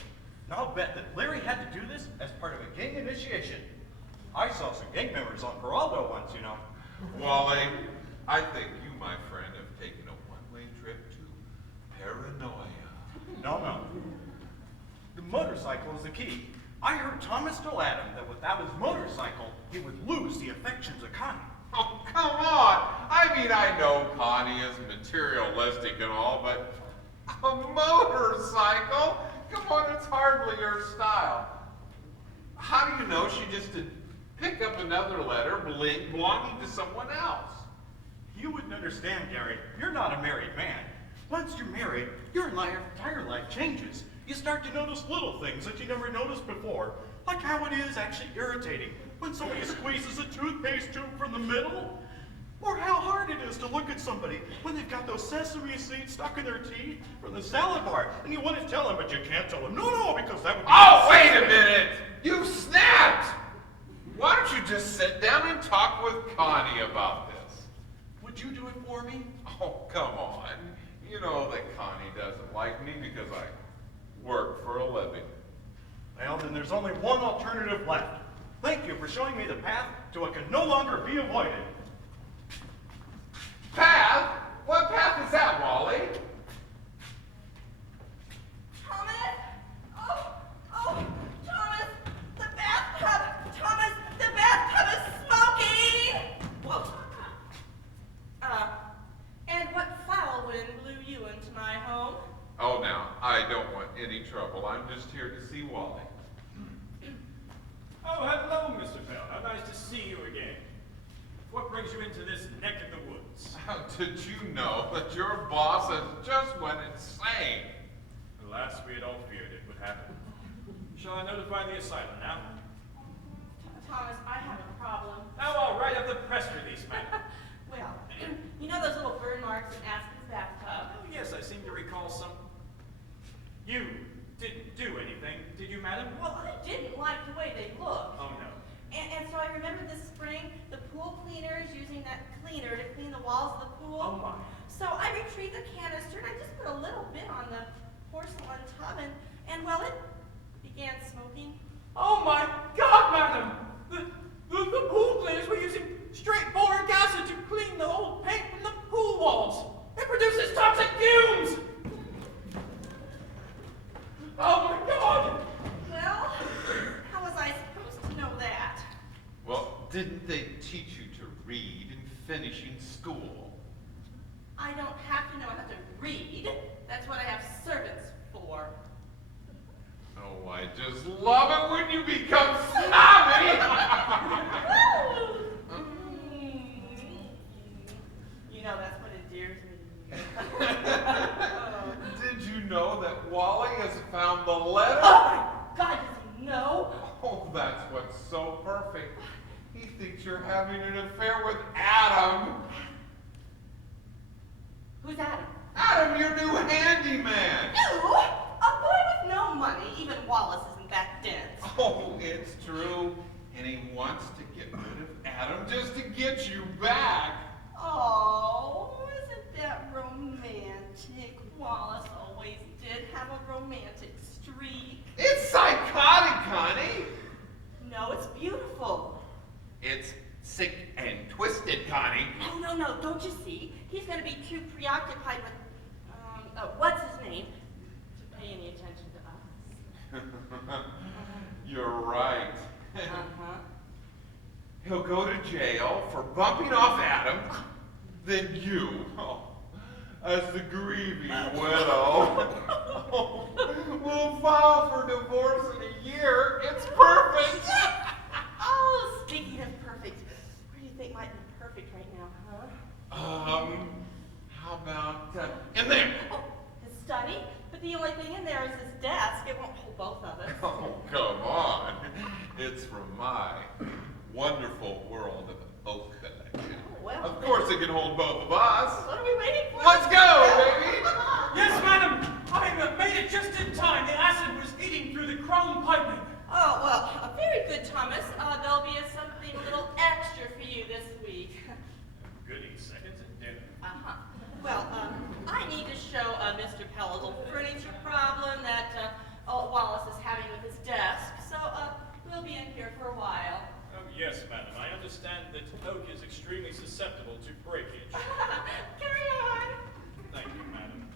And I'll bet that Larry had to do this as part of a gang initiation. I saw some gang members on Geraldo once, you know. Wally, I think you, my friend, have taken a one-way trip to paranoia. No. The motorcycle is the key. I heard Thomas told Adam that without his motorcycle, he would lose the affections of Connie. Oh, come on! I mean, I know Connie is materialistic and all, but a motorcycle? Come on, it's hardly her style. How do you know she just did pick up another letter belonging to someone else? You wouldn't understand, Gary. You're not a married man. Once you're married, your entire life changes. You start to notice little things that you never noticed before, like how it is actually irritating when somebody squeezes a toothpaste tube from the middle, or how hard it is to look at somebody when they've got those sesame seeds stuck in their teeth from the salad bar, and you want to tell them, but you can't tell them. No, because that would be— Oh, wait a minute! You snapped! Why don't you just sit down and talk with Connie about this? Would you do it for me? Oh, come on. You know that Connie doesn't like me because I work for a living. Well, then there's only one alternative left. Thank you for showing me the path to what can no longer be avoided. Path? What path is that, Wally? Thomas? Oh, Thomas, the bathtub! Thomas, the bathtub is smoking! Whoa. And what foul wind blew you into my home? Oh, now, I don't want any trouble. I'm just here to see Wally. Oh, hello, Mr. Pell. How nice to see you again. What brings you into this neck of the woods? How did you know that your boss has just went insane? Alas, we had all feared it would happen. Shall I notify the asylum now? Thomas, I have a problem. Oh, I'll write up the press release, madam. Well, you know those little burn marks in Aspen's bathtub? Oh, yes, I seem to recall some. You didn't do anything, did you, madam? Well, I didn't like the way they looked. Oh, no. And so I remember this spring, the pool cleaner is using that cleaner to clean the walls of the pool. Oh, my. So I retrieved the canister and I just put a little bit on the porcelain tub and well, it began smoking. Oh, my God, madam! The pool cleaners were using straight boric acid to clean the old paint from the pool walls. It produces toxic fumes! finishing school. I don't have to know how to read. That's what I have servants for. Oh, I just love it when you become snobby! You know, that's what endears me. Did you know that Wally has found the letter? Oh my God, does he know? Oh, that's what's so perfect. He thinks you're having an affair with Adam. Who's Adam? Adam, your new handyman. You? A boy with no money. Even Wallace isn't that dense. Oh, it's true. And he wants to get rid of Adam just to get you back. Oh, isn't that romantic? Wallace always did have a romantic streak. It's psychotic, Connie. No, it's beautiful. It's sick and twisted, Connie. No, don't you see? He's going to be too preoccupied with, what's his name, to pay any attention to us. You're right. Uh-huh. He'll go to jail for bumping off Adam, then you, as the grieving widow, will file for divorce in a year. It's perfect. Oh, speaking of perfect, where do you think might be perfect right now, huh? How about, in there? Oh, his study? But the only thing in there is his desk. It won't hold both of us. Oh, come on. It's from my wonderful world of oak collection. Oh, well. Of course it can hold both of us. What are we waiting for? Let's go, baby! Yes, madam! I made it just in time. The acid was eating through the chrome piping. Oh, well, very good, Thomas. There'll be something a little extra for you this week. Goody, seconds at dinner. Uh-huh. Well, I need to show Mr. Pell a little furniture problem that Wallace is having with his desk. So, we'll be in here for a while. Oh, yes, madam. I understand that oak is extremely susceptible to breakage. Carry on. Thank you, madam.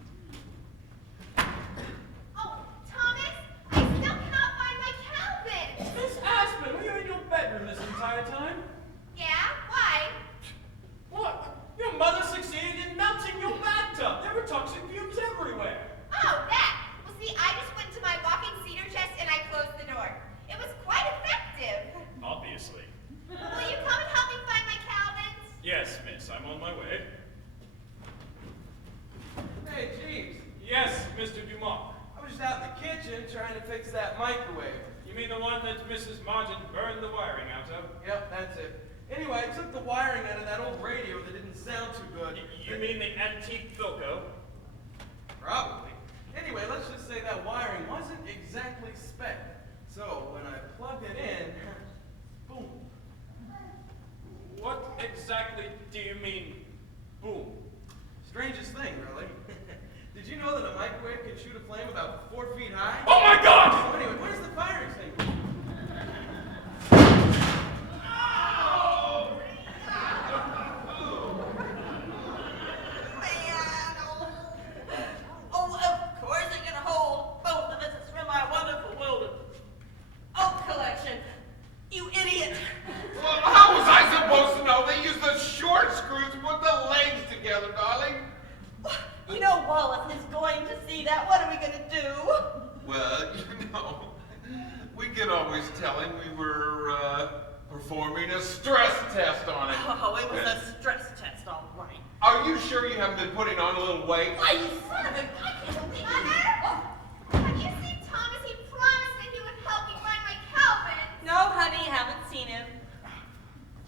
Oh, Thomas, I still cannot find my Calvin. Miss Aspen, were you in your bedroom this entire time? Yeah? Why? What? Your mother succeeded in melting your bathtub. There were toxic fumes everywhere. Oh, that. Well, see, I just went to my walk-in cedar chest and I closed the door. It was quite effective. Obviously. Will you come and help me find my Calvins? Yes, miss. I'm on my way. Hey, Jeeves. Yes, Mr. DUMOCK. I was just out in the kitchen trying to fix that microwave. You mean the one that Mrs. Martin burned the wiring out of? Yep, that's it. Anyway, I took the wiring out of that old radio that didn't sound too good. You mean the antique Philco? Probably. Anyway, let's just say that wiring wasn't exactly spec. So when I plugged it in, boom. What exactly do you mean, boom? Strangest thing, really. Did you know that a microwave can shoot a flame about 4 feet high? Oh my God! So anyway, where's the fire extinguisher? Oh, of course it can hold both of us. It's from my wonderful world of oak collection. You idiot. Well, how was I supposed to know they use the short screws to put the legs together, darling? You know Wallace is going to see that. What are we going to do? Well, we could always tell him we were, performing a stress test on it. Oh, it was a stress test, all right. Are you sure you haven't been putting on a little weight? Why, you son of a... I can't believe it. Mother? Have you seen Thomas? He promised that he would help me find my Calvins. No, honey, haven't seen him.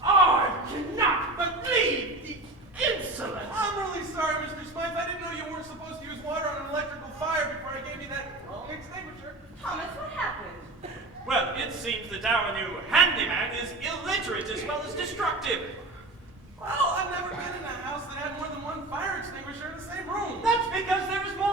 I cannot believe the insolence! I'm really sorry, Mr. Smythe. I didn't know you weren't supposed to use water on an electrical fire before I gave you that wrong extinguisher. Thomas, what happened? Well, it seems that our new handyman is illiterate as well as destructive. Well, I've never been in a house that had more than one fire extinguisher in the same room. That's because there is more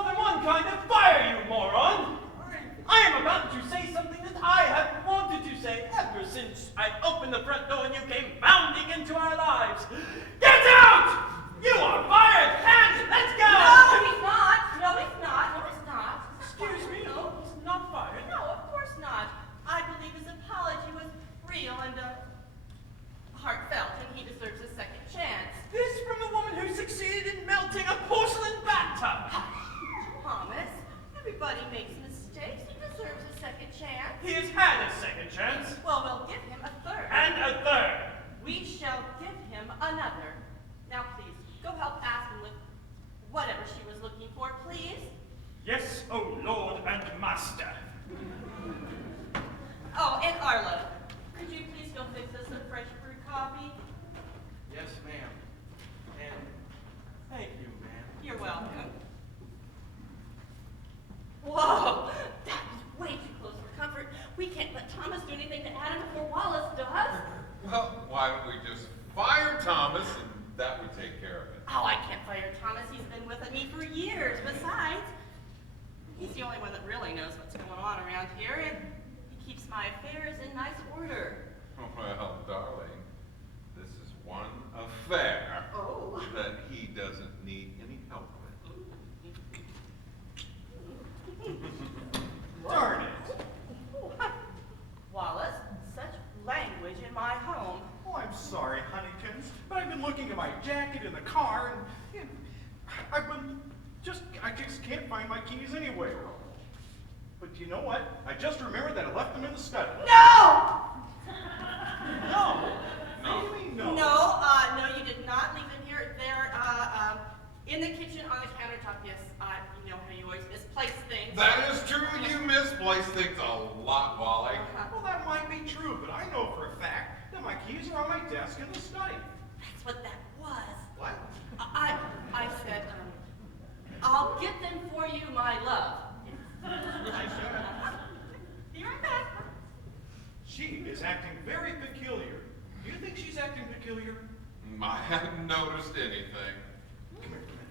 player, Thomas. He's been with me for years. Besides, he's the only one that really knows what's going on around here, and he keeps my affairs in nice order. Well, darling, this is one affair Oh. that he doesn't need any help with. Darn it. Wallace, such language in my home. Oh, I'm sorry, Honeykins, but I've been looking at my jacket in the car, and I just can't find my keys anywhere. But you know what? I just remembered that I left them in the study. No! No. No. What do you mean no? No, you did not leave them here. They're in the kitchen on the countertop. Yes, you know how you always misplace things. That is true. You misplace things a lot, Wally. Well, that might be true, but I know for a fact that my keys are on my desk in the study. That's what that was. What? I said, I'll get them for you, my love. Be right back. She is acting very peculiar. Do you think she's acting peculiar? I hadn't noticed anything. Come here a minute.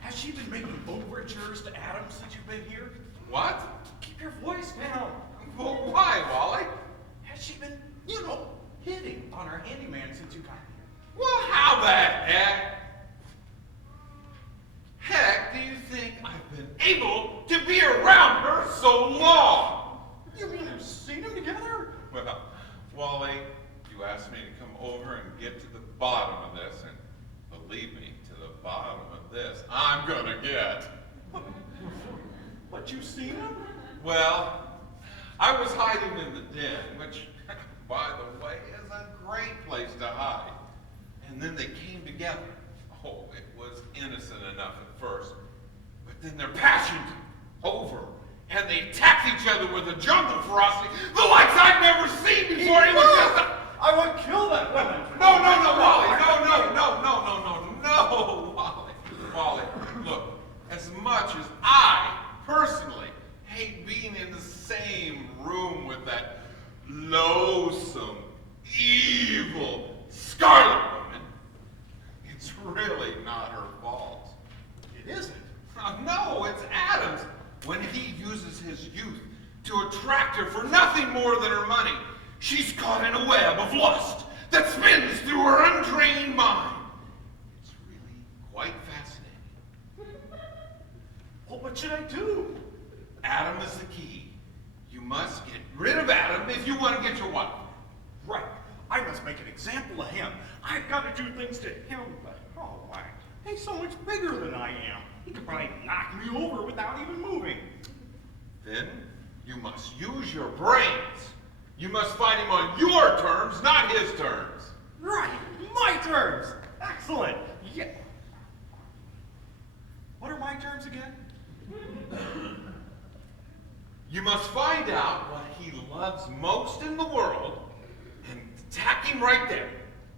Has she been making overtures to Adam since you've been here? What? Keep your voice down. Well, why, Wally? Has she been, hitting on her handyman since you got here? Well, how the heck? Heck, do you think I've been able to be around her so long? You mean you've seen them together? Well, Wally, you asked me to come over and get to the bottom of this, and believe me, to the bottom of this, I'm gonna get. But you've seen them? Well, I was hiding in the den, which, by the way, is a great place to hide. And then they came together. Oh, it was innocent enough at first, but then their passions over, and they attacked each other with a jungle ferocity, the likes I've never seen before. It was just a... I would kill that woman. No, Wally, no, Wally, look, as much as I, personally, hate being in the same room with that loathsome, evil, scarlet woman, it's really not her fault. It isn't. No, it's Adam's. When he uses his youth to attract her for nothing more than her money, she's caught in a web of lust that spins through her untrained mind. It's really quite fascinating. Well, what should I do? Adam is the key. You must get rid of Adam if you want to get your wife. Right. I must make an example of him. I've got to do things to him, but why? He's so much bigger than I am. He could probably knock me over without even moving. Then you must use your brains. You must fight him on your terms, not his terms. Right. My terms. Excellent. Yeah. What are my terms again? You must find out what he loves most in the world and attack him right there.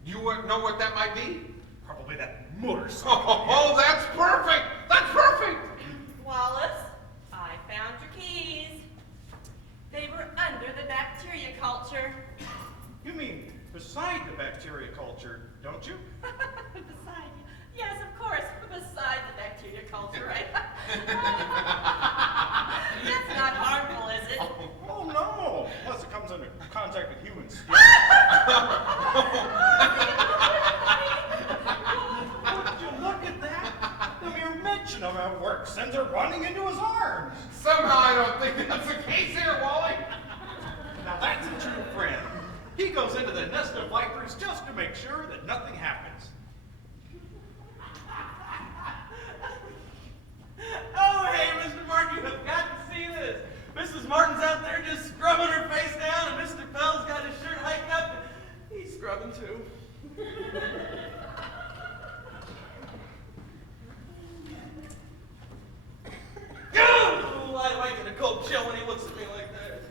You know what that might be? Probably that motorcycle. Oh, that's perfect! That's perfect! Wallace, I found your keys. They were under the bacteria culture. You mean beside the bacteria culture, don't you? Beside, yes, of course, beside the bacteria culture, right? That's not harmful, is it? Oh, no. Unless it comes under contact with human skin. Would you look at that? The mere mention of our work sends her running into his arms. Somehow I don't think that's the case here, Wally. Now that's a true friend. He goes into the nest of vipers just to make sure that nothing happens. Oh, hey, Mr. Martin, you have got to see this. Mrs. Martin's out there just scrubbing her face down, and Mr. Pell's got his shirt hiked up, and he's scrubbing too. Why do I get a cold chill when he looks at me like that?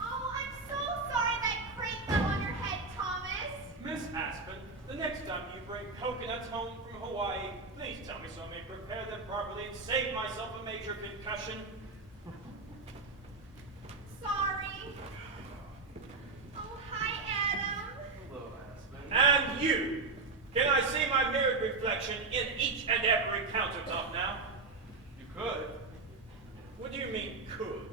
Oh, I'm so sorry that crate fell on your head, Thomas. Miss Aspen, the next time you bring coconuts home from Hawaii, please tell me so I may prepare them properly and save myself a major concussion. Sorry. Oh, hi, Adam. Hello, Aspen. And you! Can I see my mirrored reflection disinfection in each and every countertop now? You could. What do you mean, could?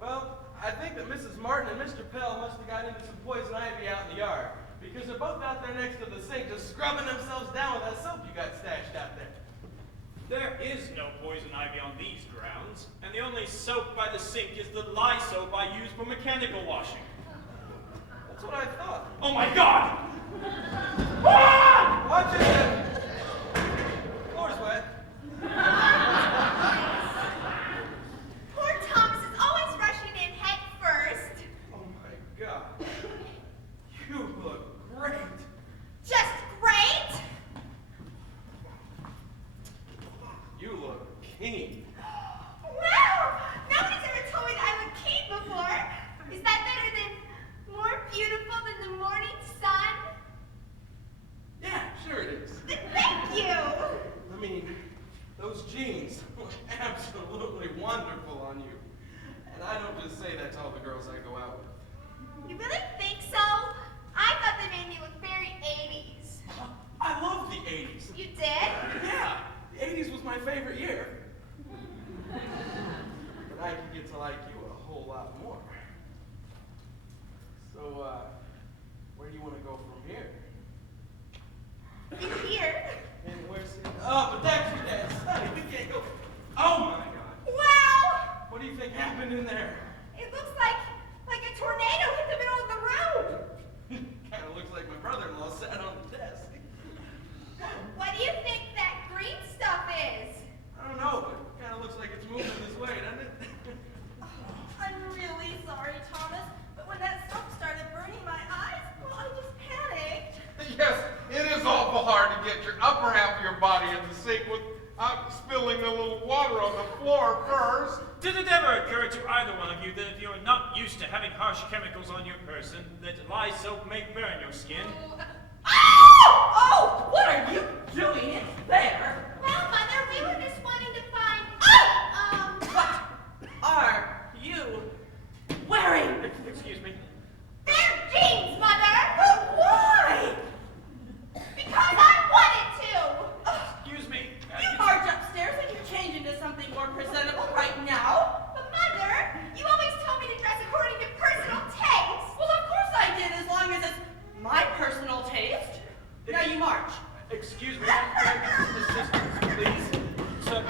Well, I think that Mrs. Martin and Mr. Pell must have got into some poison ivy out in the yard, because they're both out there next to the sink just scrubbing themselves down with that soap you got stashed out there. There is no poison ivy on these grounds, and the only soap by the sink is the lye soap I use for mechanical washing. That's what I thought. Oh my God! Watch it! Floor's wet. Poor Thomas is always rushing in head first. Oh my God. You look great. Just great. You look keen. Wow! Nobody's ever told me that I look keen before. Is that better than more beautiful than the morning sun? Yeah, sure it is. Thank you. I mean, those jeans look absolutely wonderful on you. And I don't just say that to all the girls I go out with. You really think so? I thought they made me look very 80s. I love the 80s. You did? Yeah, the 80s was my favorite year. But I could get to like you a whole lot more. So, where do you want to go from here? You here? And where's it? Oh, but that's your dad's study. We can't go. Oh my God. Wow! What do you think happened in there? It looks like a tornado hit the middle of the road. Kind of looks like my brother-in-law sat on the desk. What do you think that green stuff is? I don't know, but it kind of looks like it's moving this way, doesn't it? I'm really sorry, Thomas, but when that stuff started burning my eyes, well, I just panicked. Yes, it is awful hard to get your upper half of your body in the sink without spilling a little water on the floor first. Did it ever occur to either one of you that if you're not used to having harsh chemicals on your person, that lye soap may burn your skin? Oh! What are you doing in there? Well, Mother, we were just wanting to find. What are you wearing? Excuse me. They're jeans, Mother! Why? Because I wanted to! Excuse me. You march upstairs and you change into something more presentable right now. But Mother, you always told me to dress according to personal taste! Well, of course I did, as long as it's my personal taste. Now you march. Excuse me. Assistance, please. Sir,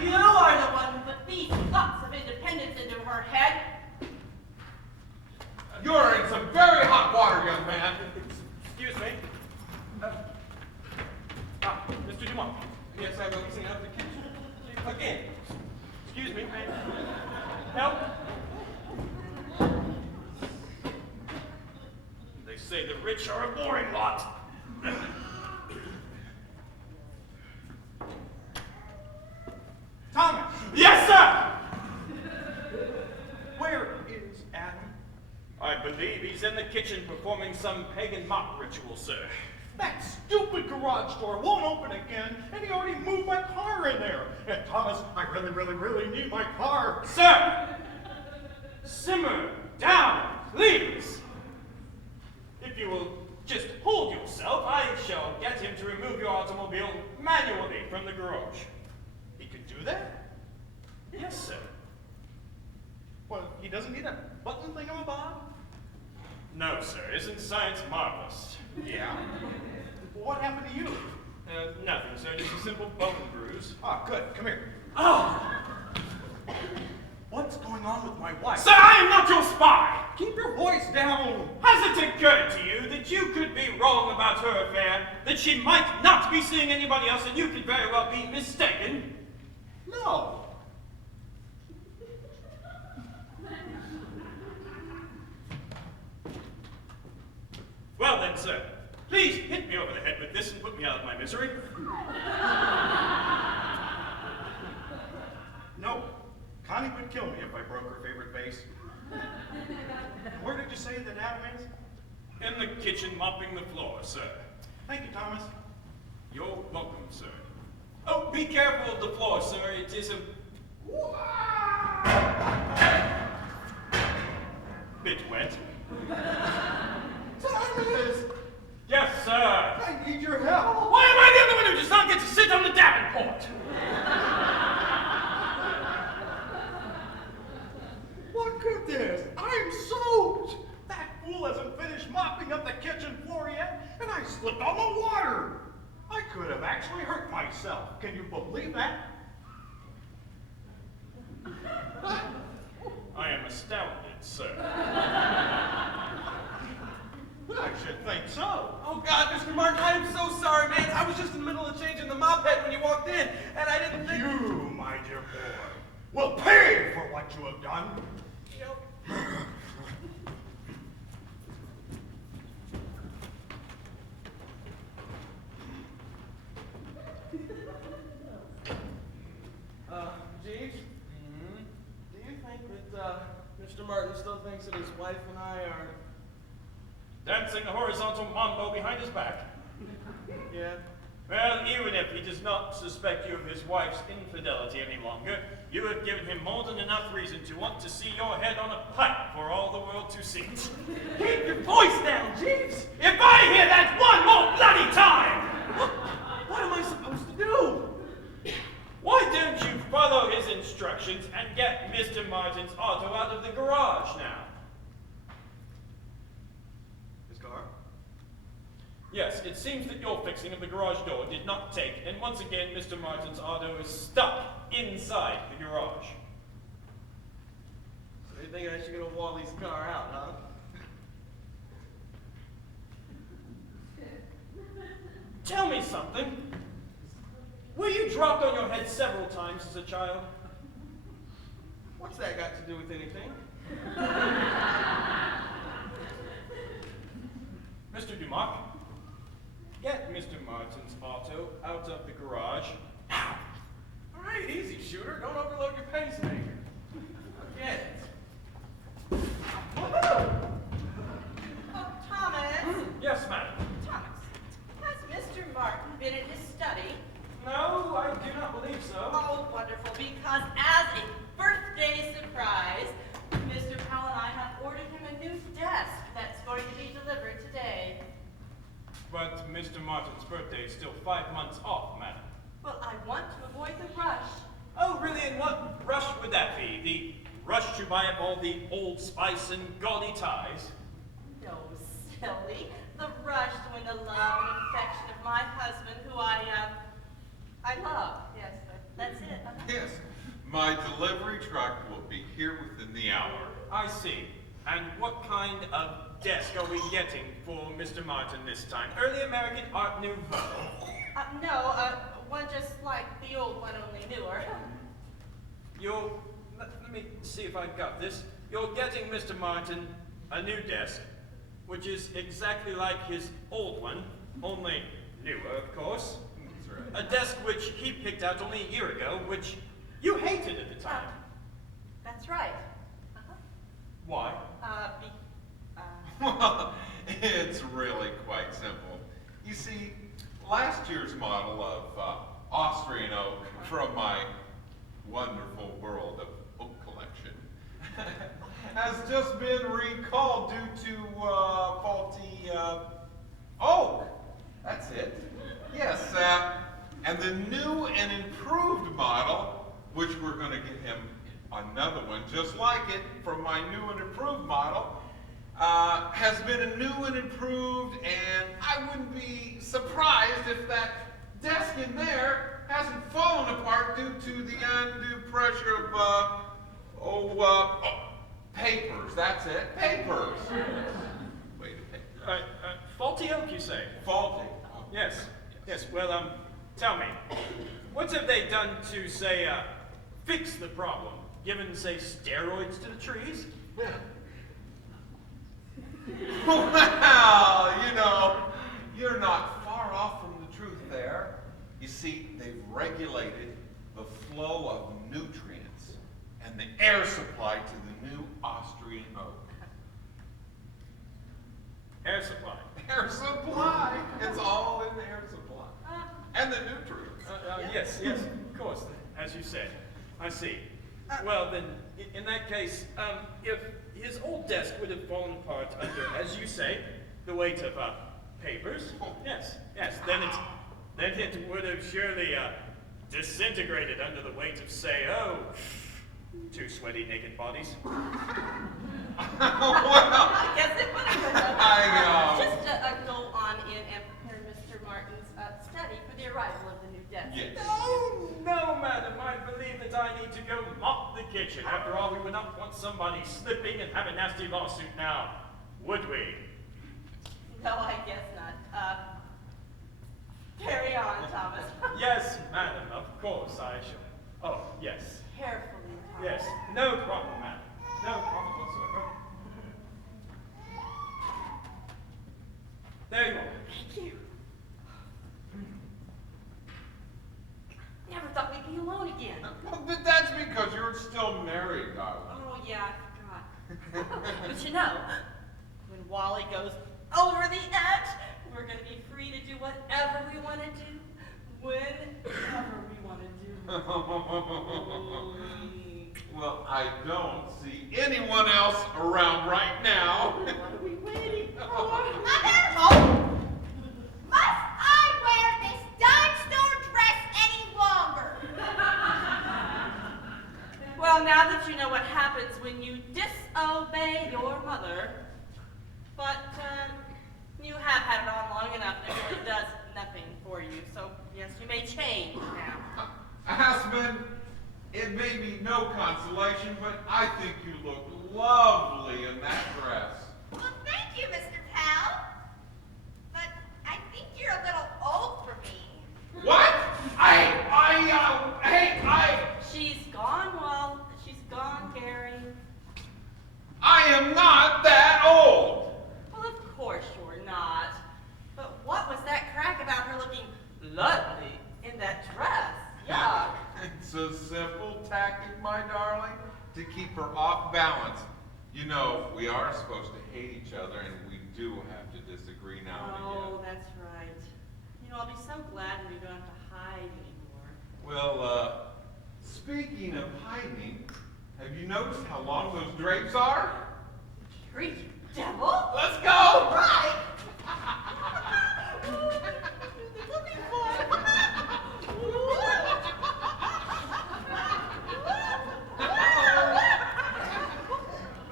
You are the one who put these thoughts of independence into her head. You're in some very hot water, young man. excuse me. Mr. Dumont. Yes, I will clean up the kitchen. Again. Excuse me. Help. They say the rich are a boring lot. Thomas, Yes, sir! where is Adam? I believe he's in the kitchen performing some pagan mock ritual, sir. That stupid garage door won't open again, and he already moved my car in there. And Thomas, I really need my car. Sir! Simmer down, please! If you will just hold yourself, I shall get him to remove your automobile manually from the garage. He could do that? Yes, sir. Well, he doesn't need a button thingamabob? No, sir. Isn't science marvelous? Yeah. What happened to you? Nothing, sir. Just a simple bone bruise. Ah, good. Come here. Oh! What's going on with my wife? Sir, I am not your spy! Keep your voice down. Has it occurred to you that you could be wrong about her affair, that she might not be seeing anybody else, and you could very well be mistaken? No. Well then, sir, please hit me over the head with this and put me out of my misery. No. Connie would kill me if I broke her favorite vase. Where did you say that Adam is? In the kitchen mopping the floor, sir. Thank you, Thomas. You're welcome, sir. Oh, be careful of the floor, sir. It is a bit wet. Thomas! Yes, sir. I need your help. Why am I the only one who does not get to sit on the Davenport? Look at this. I'm soaked. That fool hasn't finished mopping up the kitchen floor yet, and I slipped on the water. I could have actually hurt myself. Can you believe that? I am astounded, sir. I should think so. Oh God, Mr. Martin, I am so sorry, man. I was just in the middle of changing the mop head when you walked in, and I didn't think. You, my dear boy, will pay for what you have done. Jeeves? Do you think that Mr. Martin still thinks that his wife and I are? Dancing the horizontal mambo behind his back. Yeah. Well, even if he does not suspect you of his wife's infidelity any longer, you have given him more than enough reason to want to see your head on a pike for all the world to see. Keep your voice down, Jeeves! If I hear that one more bloody time! What am I supposed to do? Why don't you follow his instructions and get Mr. Martin's auto out of the garage now? His car? Yes, it seems that your fixing of the garage door did not take, and once again Mr. Martin's auto is stuck inside the garage. So you think I should get a Wally's car out, huh? Tell me something. Were you dropped on your head several times as a child? What's that got to do with anything? Mr. DUMOCK, get Mr. Martin's auto out of the garage now. All right, easy, shooter. Don't overload your pacemaker. Forget it. Oh, Thomas. Yes, madam. Thomas, has Mr. Martin been in his study? No, I do not believe so. Oh, wonderful, because as a birthday surprise, Mr. Powell and I have ordered him a new desk that's going to be delivered today. But Mr. Martin's birthday is still 5 months off, madam. Well, I want to avoid the rush. Oh, really? And what rush would that be? The rush to buy up all the Old Spice and gaudy ties? No, silly. The rush to win the love and affection of my husband, who I love. Yes, that's it. Yes, my delivery truck will be here within the hour. I see. And what kind of desk are we getting for Mr. Martin this time? Early American Art Nouveau? No, one just like the old one, only newer. Let me see if I got this. You're getting Mr. Martin a new desk, which is exactly like his old one, only newer, of course. That's right. A desk which he picked out only a year ago, which you hated at the time. That's right. Why? Well, it's really quite simple. You see, last year's model of Austrian oak from my wonderful world of oak collection has just been recalled due to faulty oak. That's it. Yes, and the new and improved model, which we're going to get him another one just like it from my new and improved model, has been new and improved, and I wouldn't be surprised if that desk in there hasn't fallen apart due to the undue pressure of, papers. That's it, papers. Wait a minute. Faulty oak, you say? Faulty. Yes. Yes, well, tell me, what have they done to, say, fix the problem? Given, say, steroids to the trees? Well, you know, you're not far off from the truth there. You see, they've regulated the flow of nutrients and the air supply to the new Austrian oak. Air supply. Air supply! It's all in the air supply. And the nutrients. Yes, of course, as you said. I see. Well, then, in that case, if his old desk would have fallen apart under, as you say, the weight of Papers? Yes, yes. Then it would have surely disintegrated under the weight of, say, oh, 2 sweaty naked bodies. Well, I guess it would have been I, just go on in and prepare Mr. Martin's study for the arrival of the new desk. Yes. Oh, no, madam. I believe that I need to go mop the kitchen. After all, we would not want somebody slipping and have a nasty lawsuit now, would we? No, I guess not. Carry on, Thomas. Yes, madam, of course I shall. Oh, yes. Carefully, Thomas. Yes, no problem, madam. No problem whatsoever. There you are. Thank you. Never thought we'd be alone again. but that's because you're still married, darling. Oh, yeah, I forgot. But you know, when Wally goes over the edge, we're going to be free to do whatever we want to do, whenever we want to do. Well, I don't see anyone else around right now. What are we waiting for? Mother! Oh! Must I wear this dime store dress any longer? Well, now that you know what happens when you disobey your mother, but you have had it on long enough and it really does nothing for you, so yes, you may change now. Aspen, it may be no consolation, but I think you look lovely in that dress. Well, thank you, Mr. Pell. But I think you're a little old for me. What? She's gone, Wall. She's gone, Gary. I am not that old. Well, of course you're not. But what was that crack about her looking lovely in that dress? Yuck. It's a simple tactic, my darling, to keep her off balance. You know, we are supposed to hate each other, and we do have to disagree now and Oh, again. that's right. You know, I'll be so glad when you don't have to hide anymore. Well, speaking of hiding, have you noticed how long those drapes are? Treat you, devil! Let's go! Right! This'll be fun.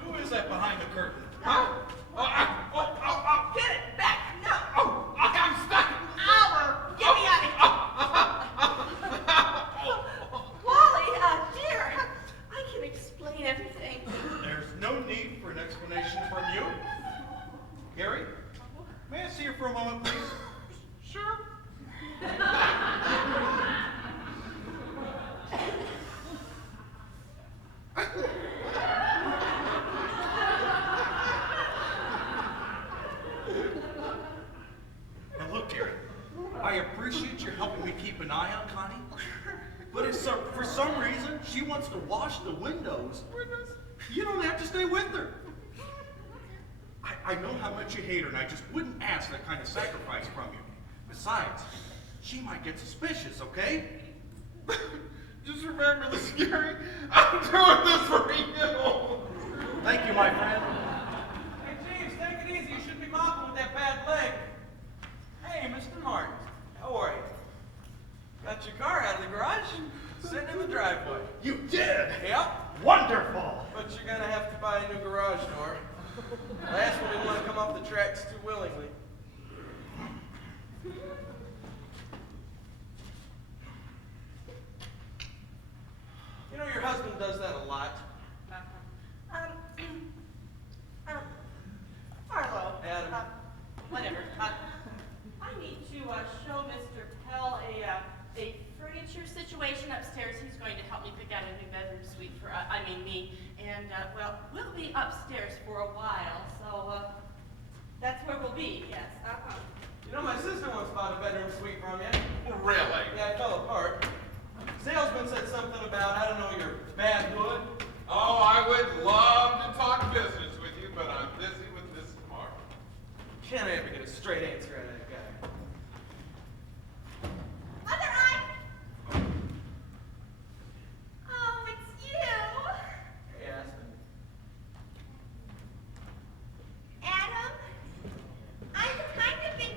Who is that behind the curtain? Huh? Get it back! No! Oh, I'm stuck! Get me out of here! Wally, dear, I can explain everything. There's no need for an explanation from you. Gary, may I see you for a moment, please? Sure. Now look, Gary, I appreciate you helping me keep an eye on Connie, but if for some reason she wants to wash the windows, you don't have to stay with her. I know how much you hate her, and I just wouldn't ask that kind of sacrifice from you. Besides, she might get suspicious, okay? Just remember this, Gary. I'm doing this for you. Thank you, my friend. Hey, James, take it easy. You shouldn't be mopping with that bad leg. Hey, Mr. Martin. How are you? Got your car out of the garage and sitting in the driveway. You did? Yep. Wonderful! But you're gonna have to buy a new garage door. Last one didn't want to come off the tracks too willingly. You know, your husband does that a lot. Arlo. Adam. Whatever. I need to show Mr. Pell a furniture situation upstairs. He's going to help me pick out a new bedroom suite for, me. And, well, we'll be upstairs for a while, so, that's where we'll be, yes. You know, my sister once bought a bedroom suite from you. Really? Yeah, it fell apart. Salesman said something about, I don't know, your bad hood. Oh, I would love to talk business with you, but I'm busy with this tomorrow. Can't ever get a straight answer out of that guy. Mother, Oh, it's you. Hey, Aspen. Adam, I've kind of been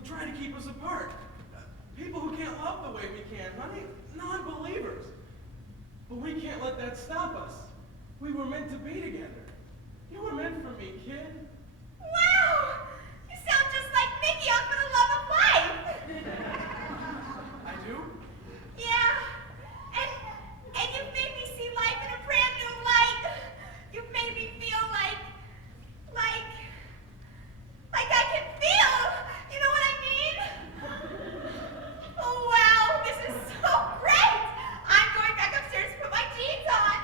who try to keep us apart. People who can't love the way we can, honey. Non-believers. But we can't let that stop us. We were meant to be together. You were meant for me, kid. Wow! You sound just like Mickey on For the Love of Life. I do? Yeah. And you've made me see life in a brand new light. You've made me feel like I can feel. You know what I mean? Oh wow, this is so great. I'm going back upstairs to put my jeans on.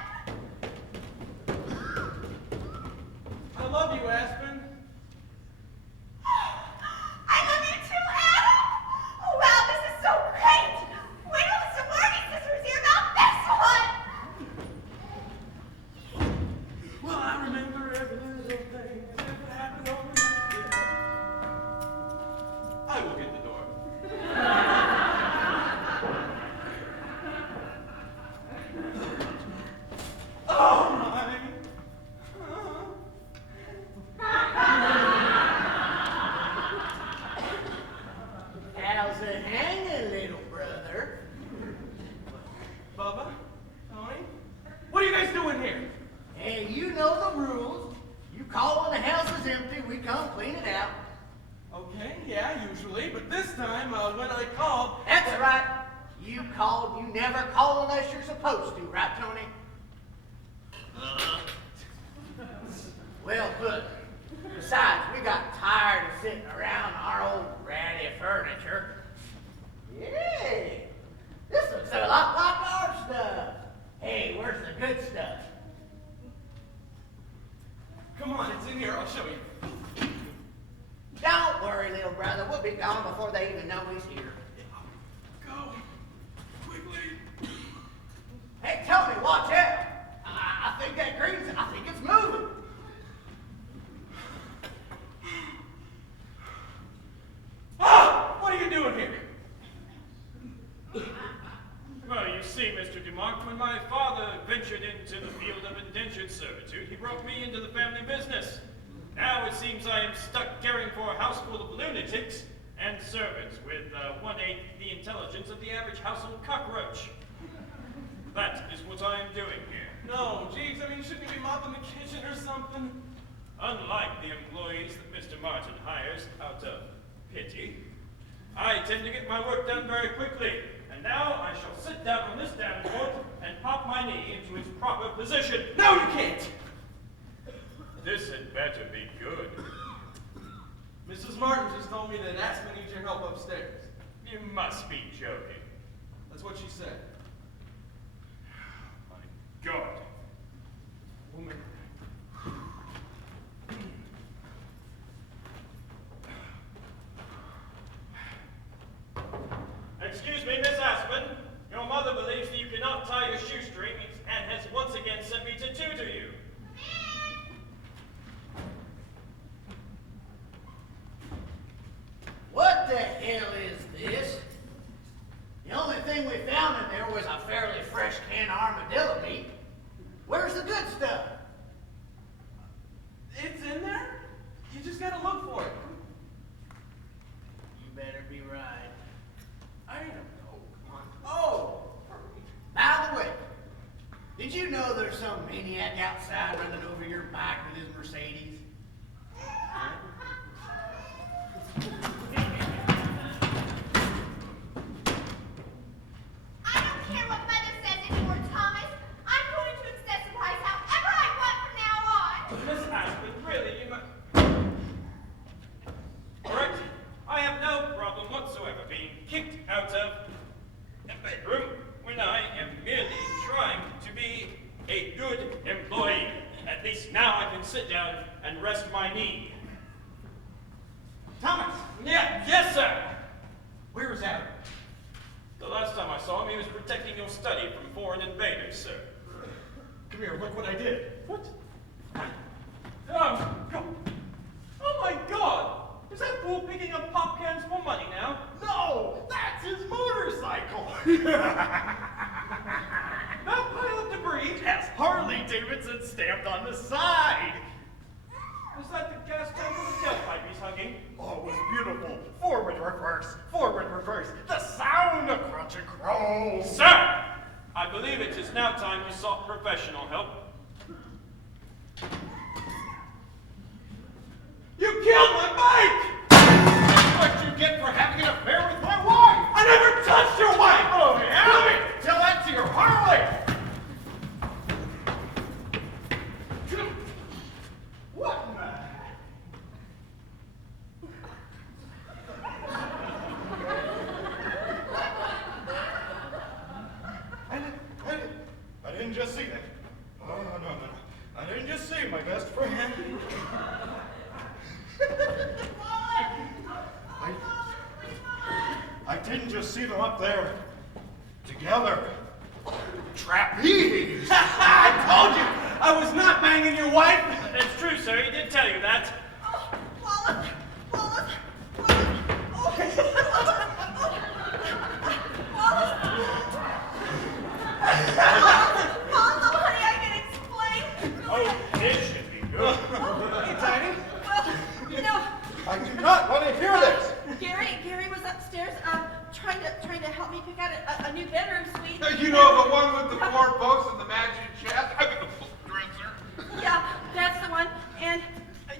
I love you, Aspen. I love you too, Adam. Oh wow, this is so great. Wait till the sorority sisters hear about this one. Well, I remember every little thing as if it happened over again. I will get the door. Oh my! How's it hanging, little brother? Bubba? Tony? What are you guys doing here? Hey, you know the rules. You call when the house is empty, we come clean it out. Okay, yeah, usually, but this time, when I called... That's right. You called, you never call unless you're supposed to, right, Tony? Well, look. Besides, we got tired of sitting around our old ratty furniture. Yeah, this looks a lot like our stuff. Hey, where's the good stuff? Come on, it's in here, I'll show you. Don't worry, little brother. We'll be gone before they even know he's here. Go. Quickly. Hey, Tony, watch out. I think that green's, I think it's moving. Ah! What are you doing here? Well, you see, Mr. DUMOCK, when my father ventured into the field of indentured servitude, he brought me into the family business. Now it seems I am stuck caring for a house full of lunatics and servants with 1/8 the intelligence of the average household cockroach. That is what I am doing here. No, Jeeves, I mean, shouldn't you be mopping the kitchen or something? Unlike the employees that Mr. Martin hires out of pity, I tend to get my work done very quickly. And now I shall sit down on this davenport and pop my knee into its proper position. No, you can't! This had better be good. Mrs. Martin just told me that Aspen needs your help upstairs. You must be joking. That's what she said. My God. Woman. Excuse me, Miss Aspen. Your mother believes that you cannot tie your shoestrings and has once again sent me to tutor you. What the hell is this? The only thing we found in there was a fairly fresh can of armadillo meat. Where's the good stuff? It's in there? You just gotta look for it. You better be right. I don't know. Come on. Oh! By the way, did you know there's some maniac outside running over your bike with his Mercedes? I don't care what Mother says anymore, Thomas. I'm going to accessorize however I want from now on. Miss Aspen, really, you must... Alright, I have no problem whatsoever being kicked out of a bedroom when I am merely trying to be a good employee. At least now I can sit down and rest my knee. Thomas! Yeah, yes, sir! Where was Adam? The last time I saw him, he was protecting your study from foreign invaders, sir. Come here, look what I did. What? Oh my God! Is that fool picking up pop cans for money now? No, that's his motorcycle. That pile of debris? Has Harley Davidson stamped on the side. Was that the gas tank or the tailpipe he's hugging? Oh, it was beautiful. 4 forward reverse, the sound of crunching crows. Sir! I believe it is now time you sought professional help. You killed my bike! That's what you get for having an affair with my wife! I never touched your wife! Oh, yeah? Tell that to your Harley! What in the... I didn't just see that. Oh, no. I didn't just see my best friend. I didn't just see them up there together. Trapeze! I told you I was not banging your wife. It's true, sir. He did tell you that. Wallace! Wallace! Oh, honey, I can explain. Oh, this should be good. Hey, Tiny. Well, you know, I do not want to hear this. Gary was upstairs, trying to help me pick out a new bedroom suite. You know, the one with the 4 books and the matching chest? I mean, the book dresser. Yeah, that's the one. And,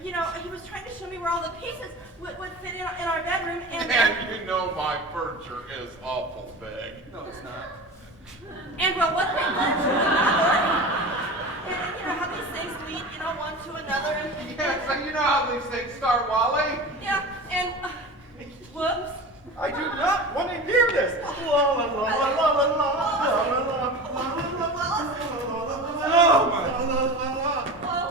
you know, he was trying to show me where all the pieces would fit in our bedroom. And you know my furniture is awful big. No, it's not. And well, what thing led to another? And you know how these things lead, you know, one to another. And, Yeah, so you know how these things start, Wally? yeah, and whoops. I do not want to hear this. La la la la la la la la Oh, my. Hello?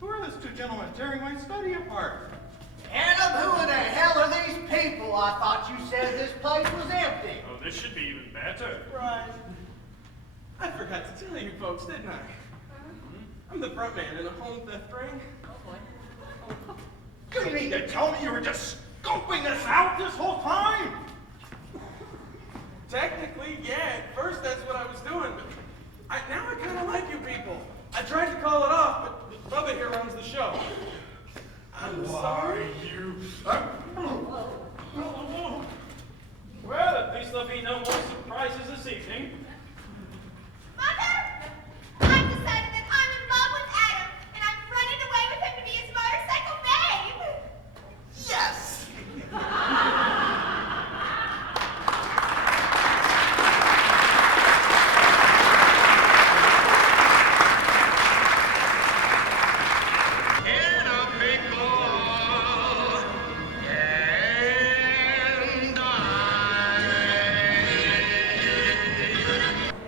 Who are those 2 gentlemen tearing my study apart? Adam, who in the hell are these people? I thought you said this place was empty. Oh, this should be even better. Right. I forgot to tell you folks, didn't I? I'm the front man in a home theft ring. You mean to tell me you were just scoping us out this whole time? Technically, yeah. At first, that's what I was doing, but now I kind of like you people. I tried to call it off, but Bubba here runs the show. I'm sorry. You... Well, at least there'll be no more surprises this evening.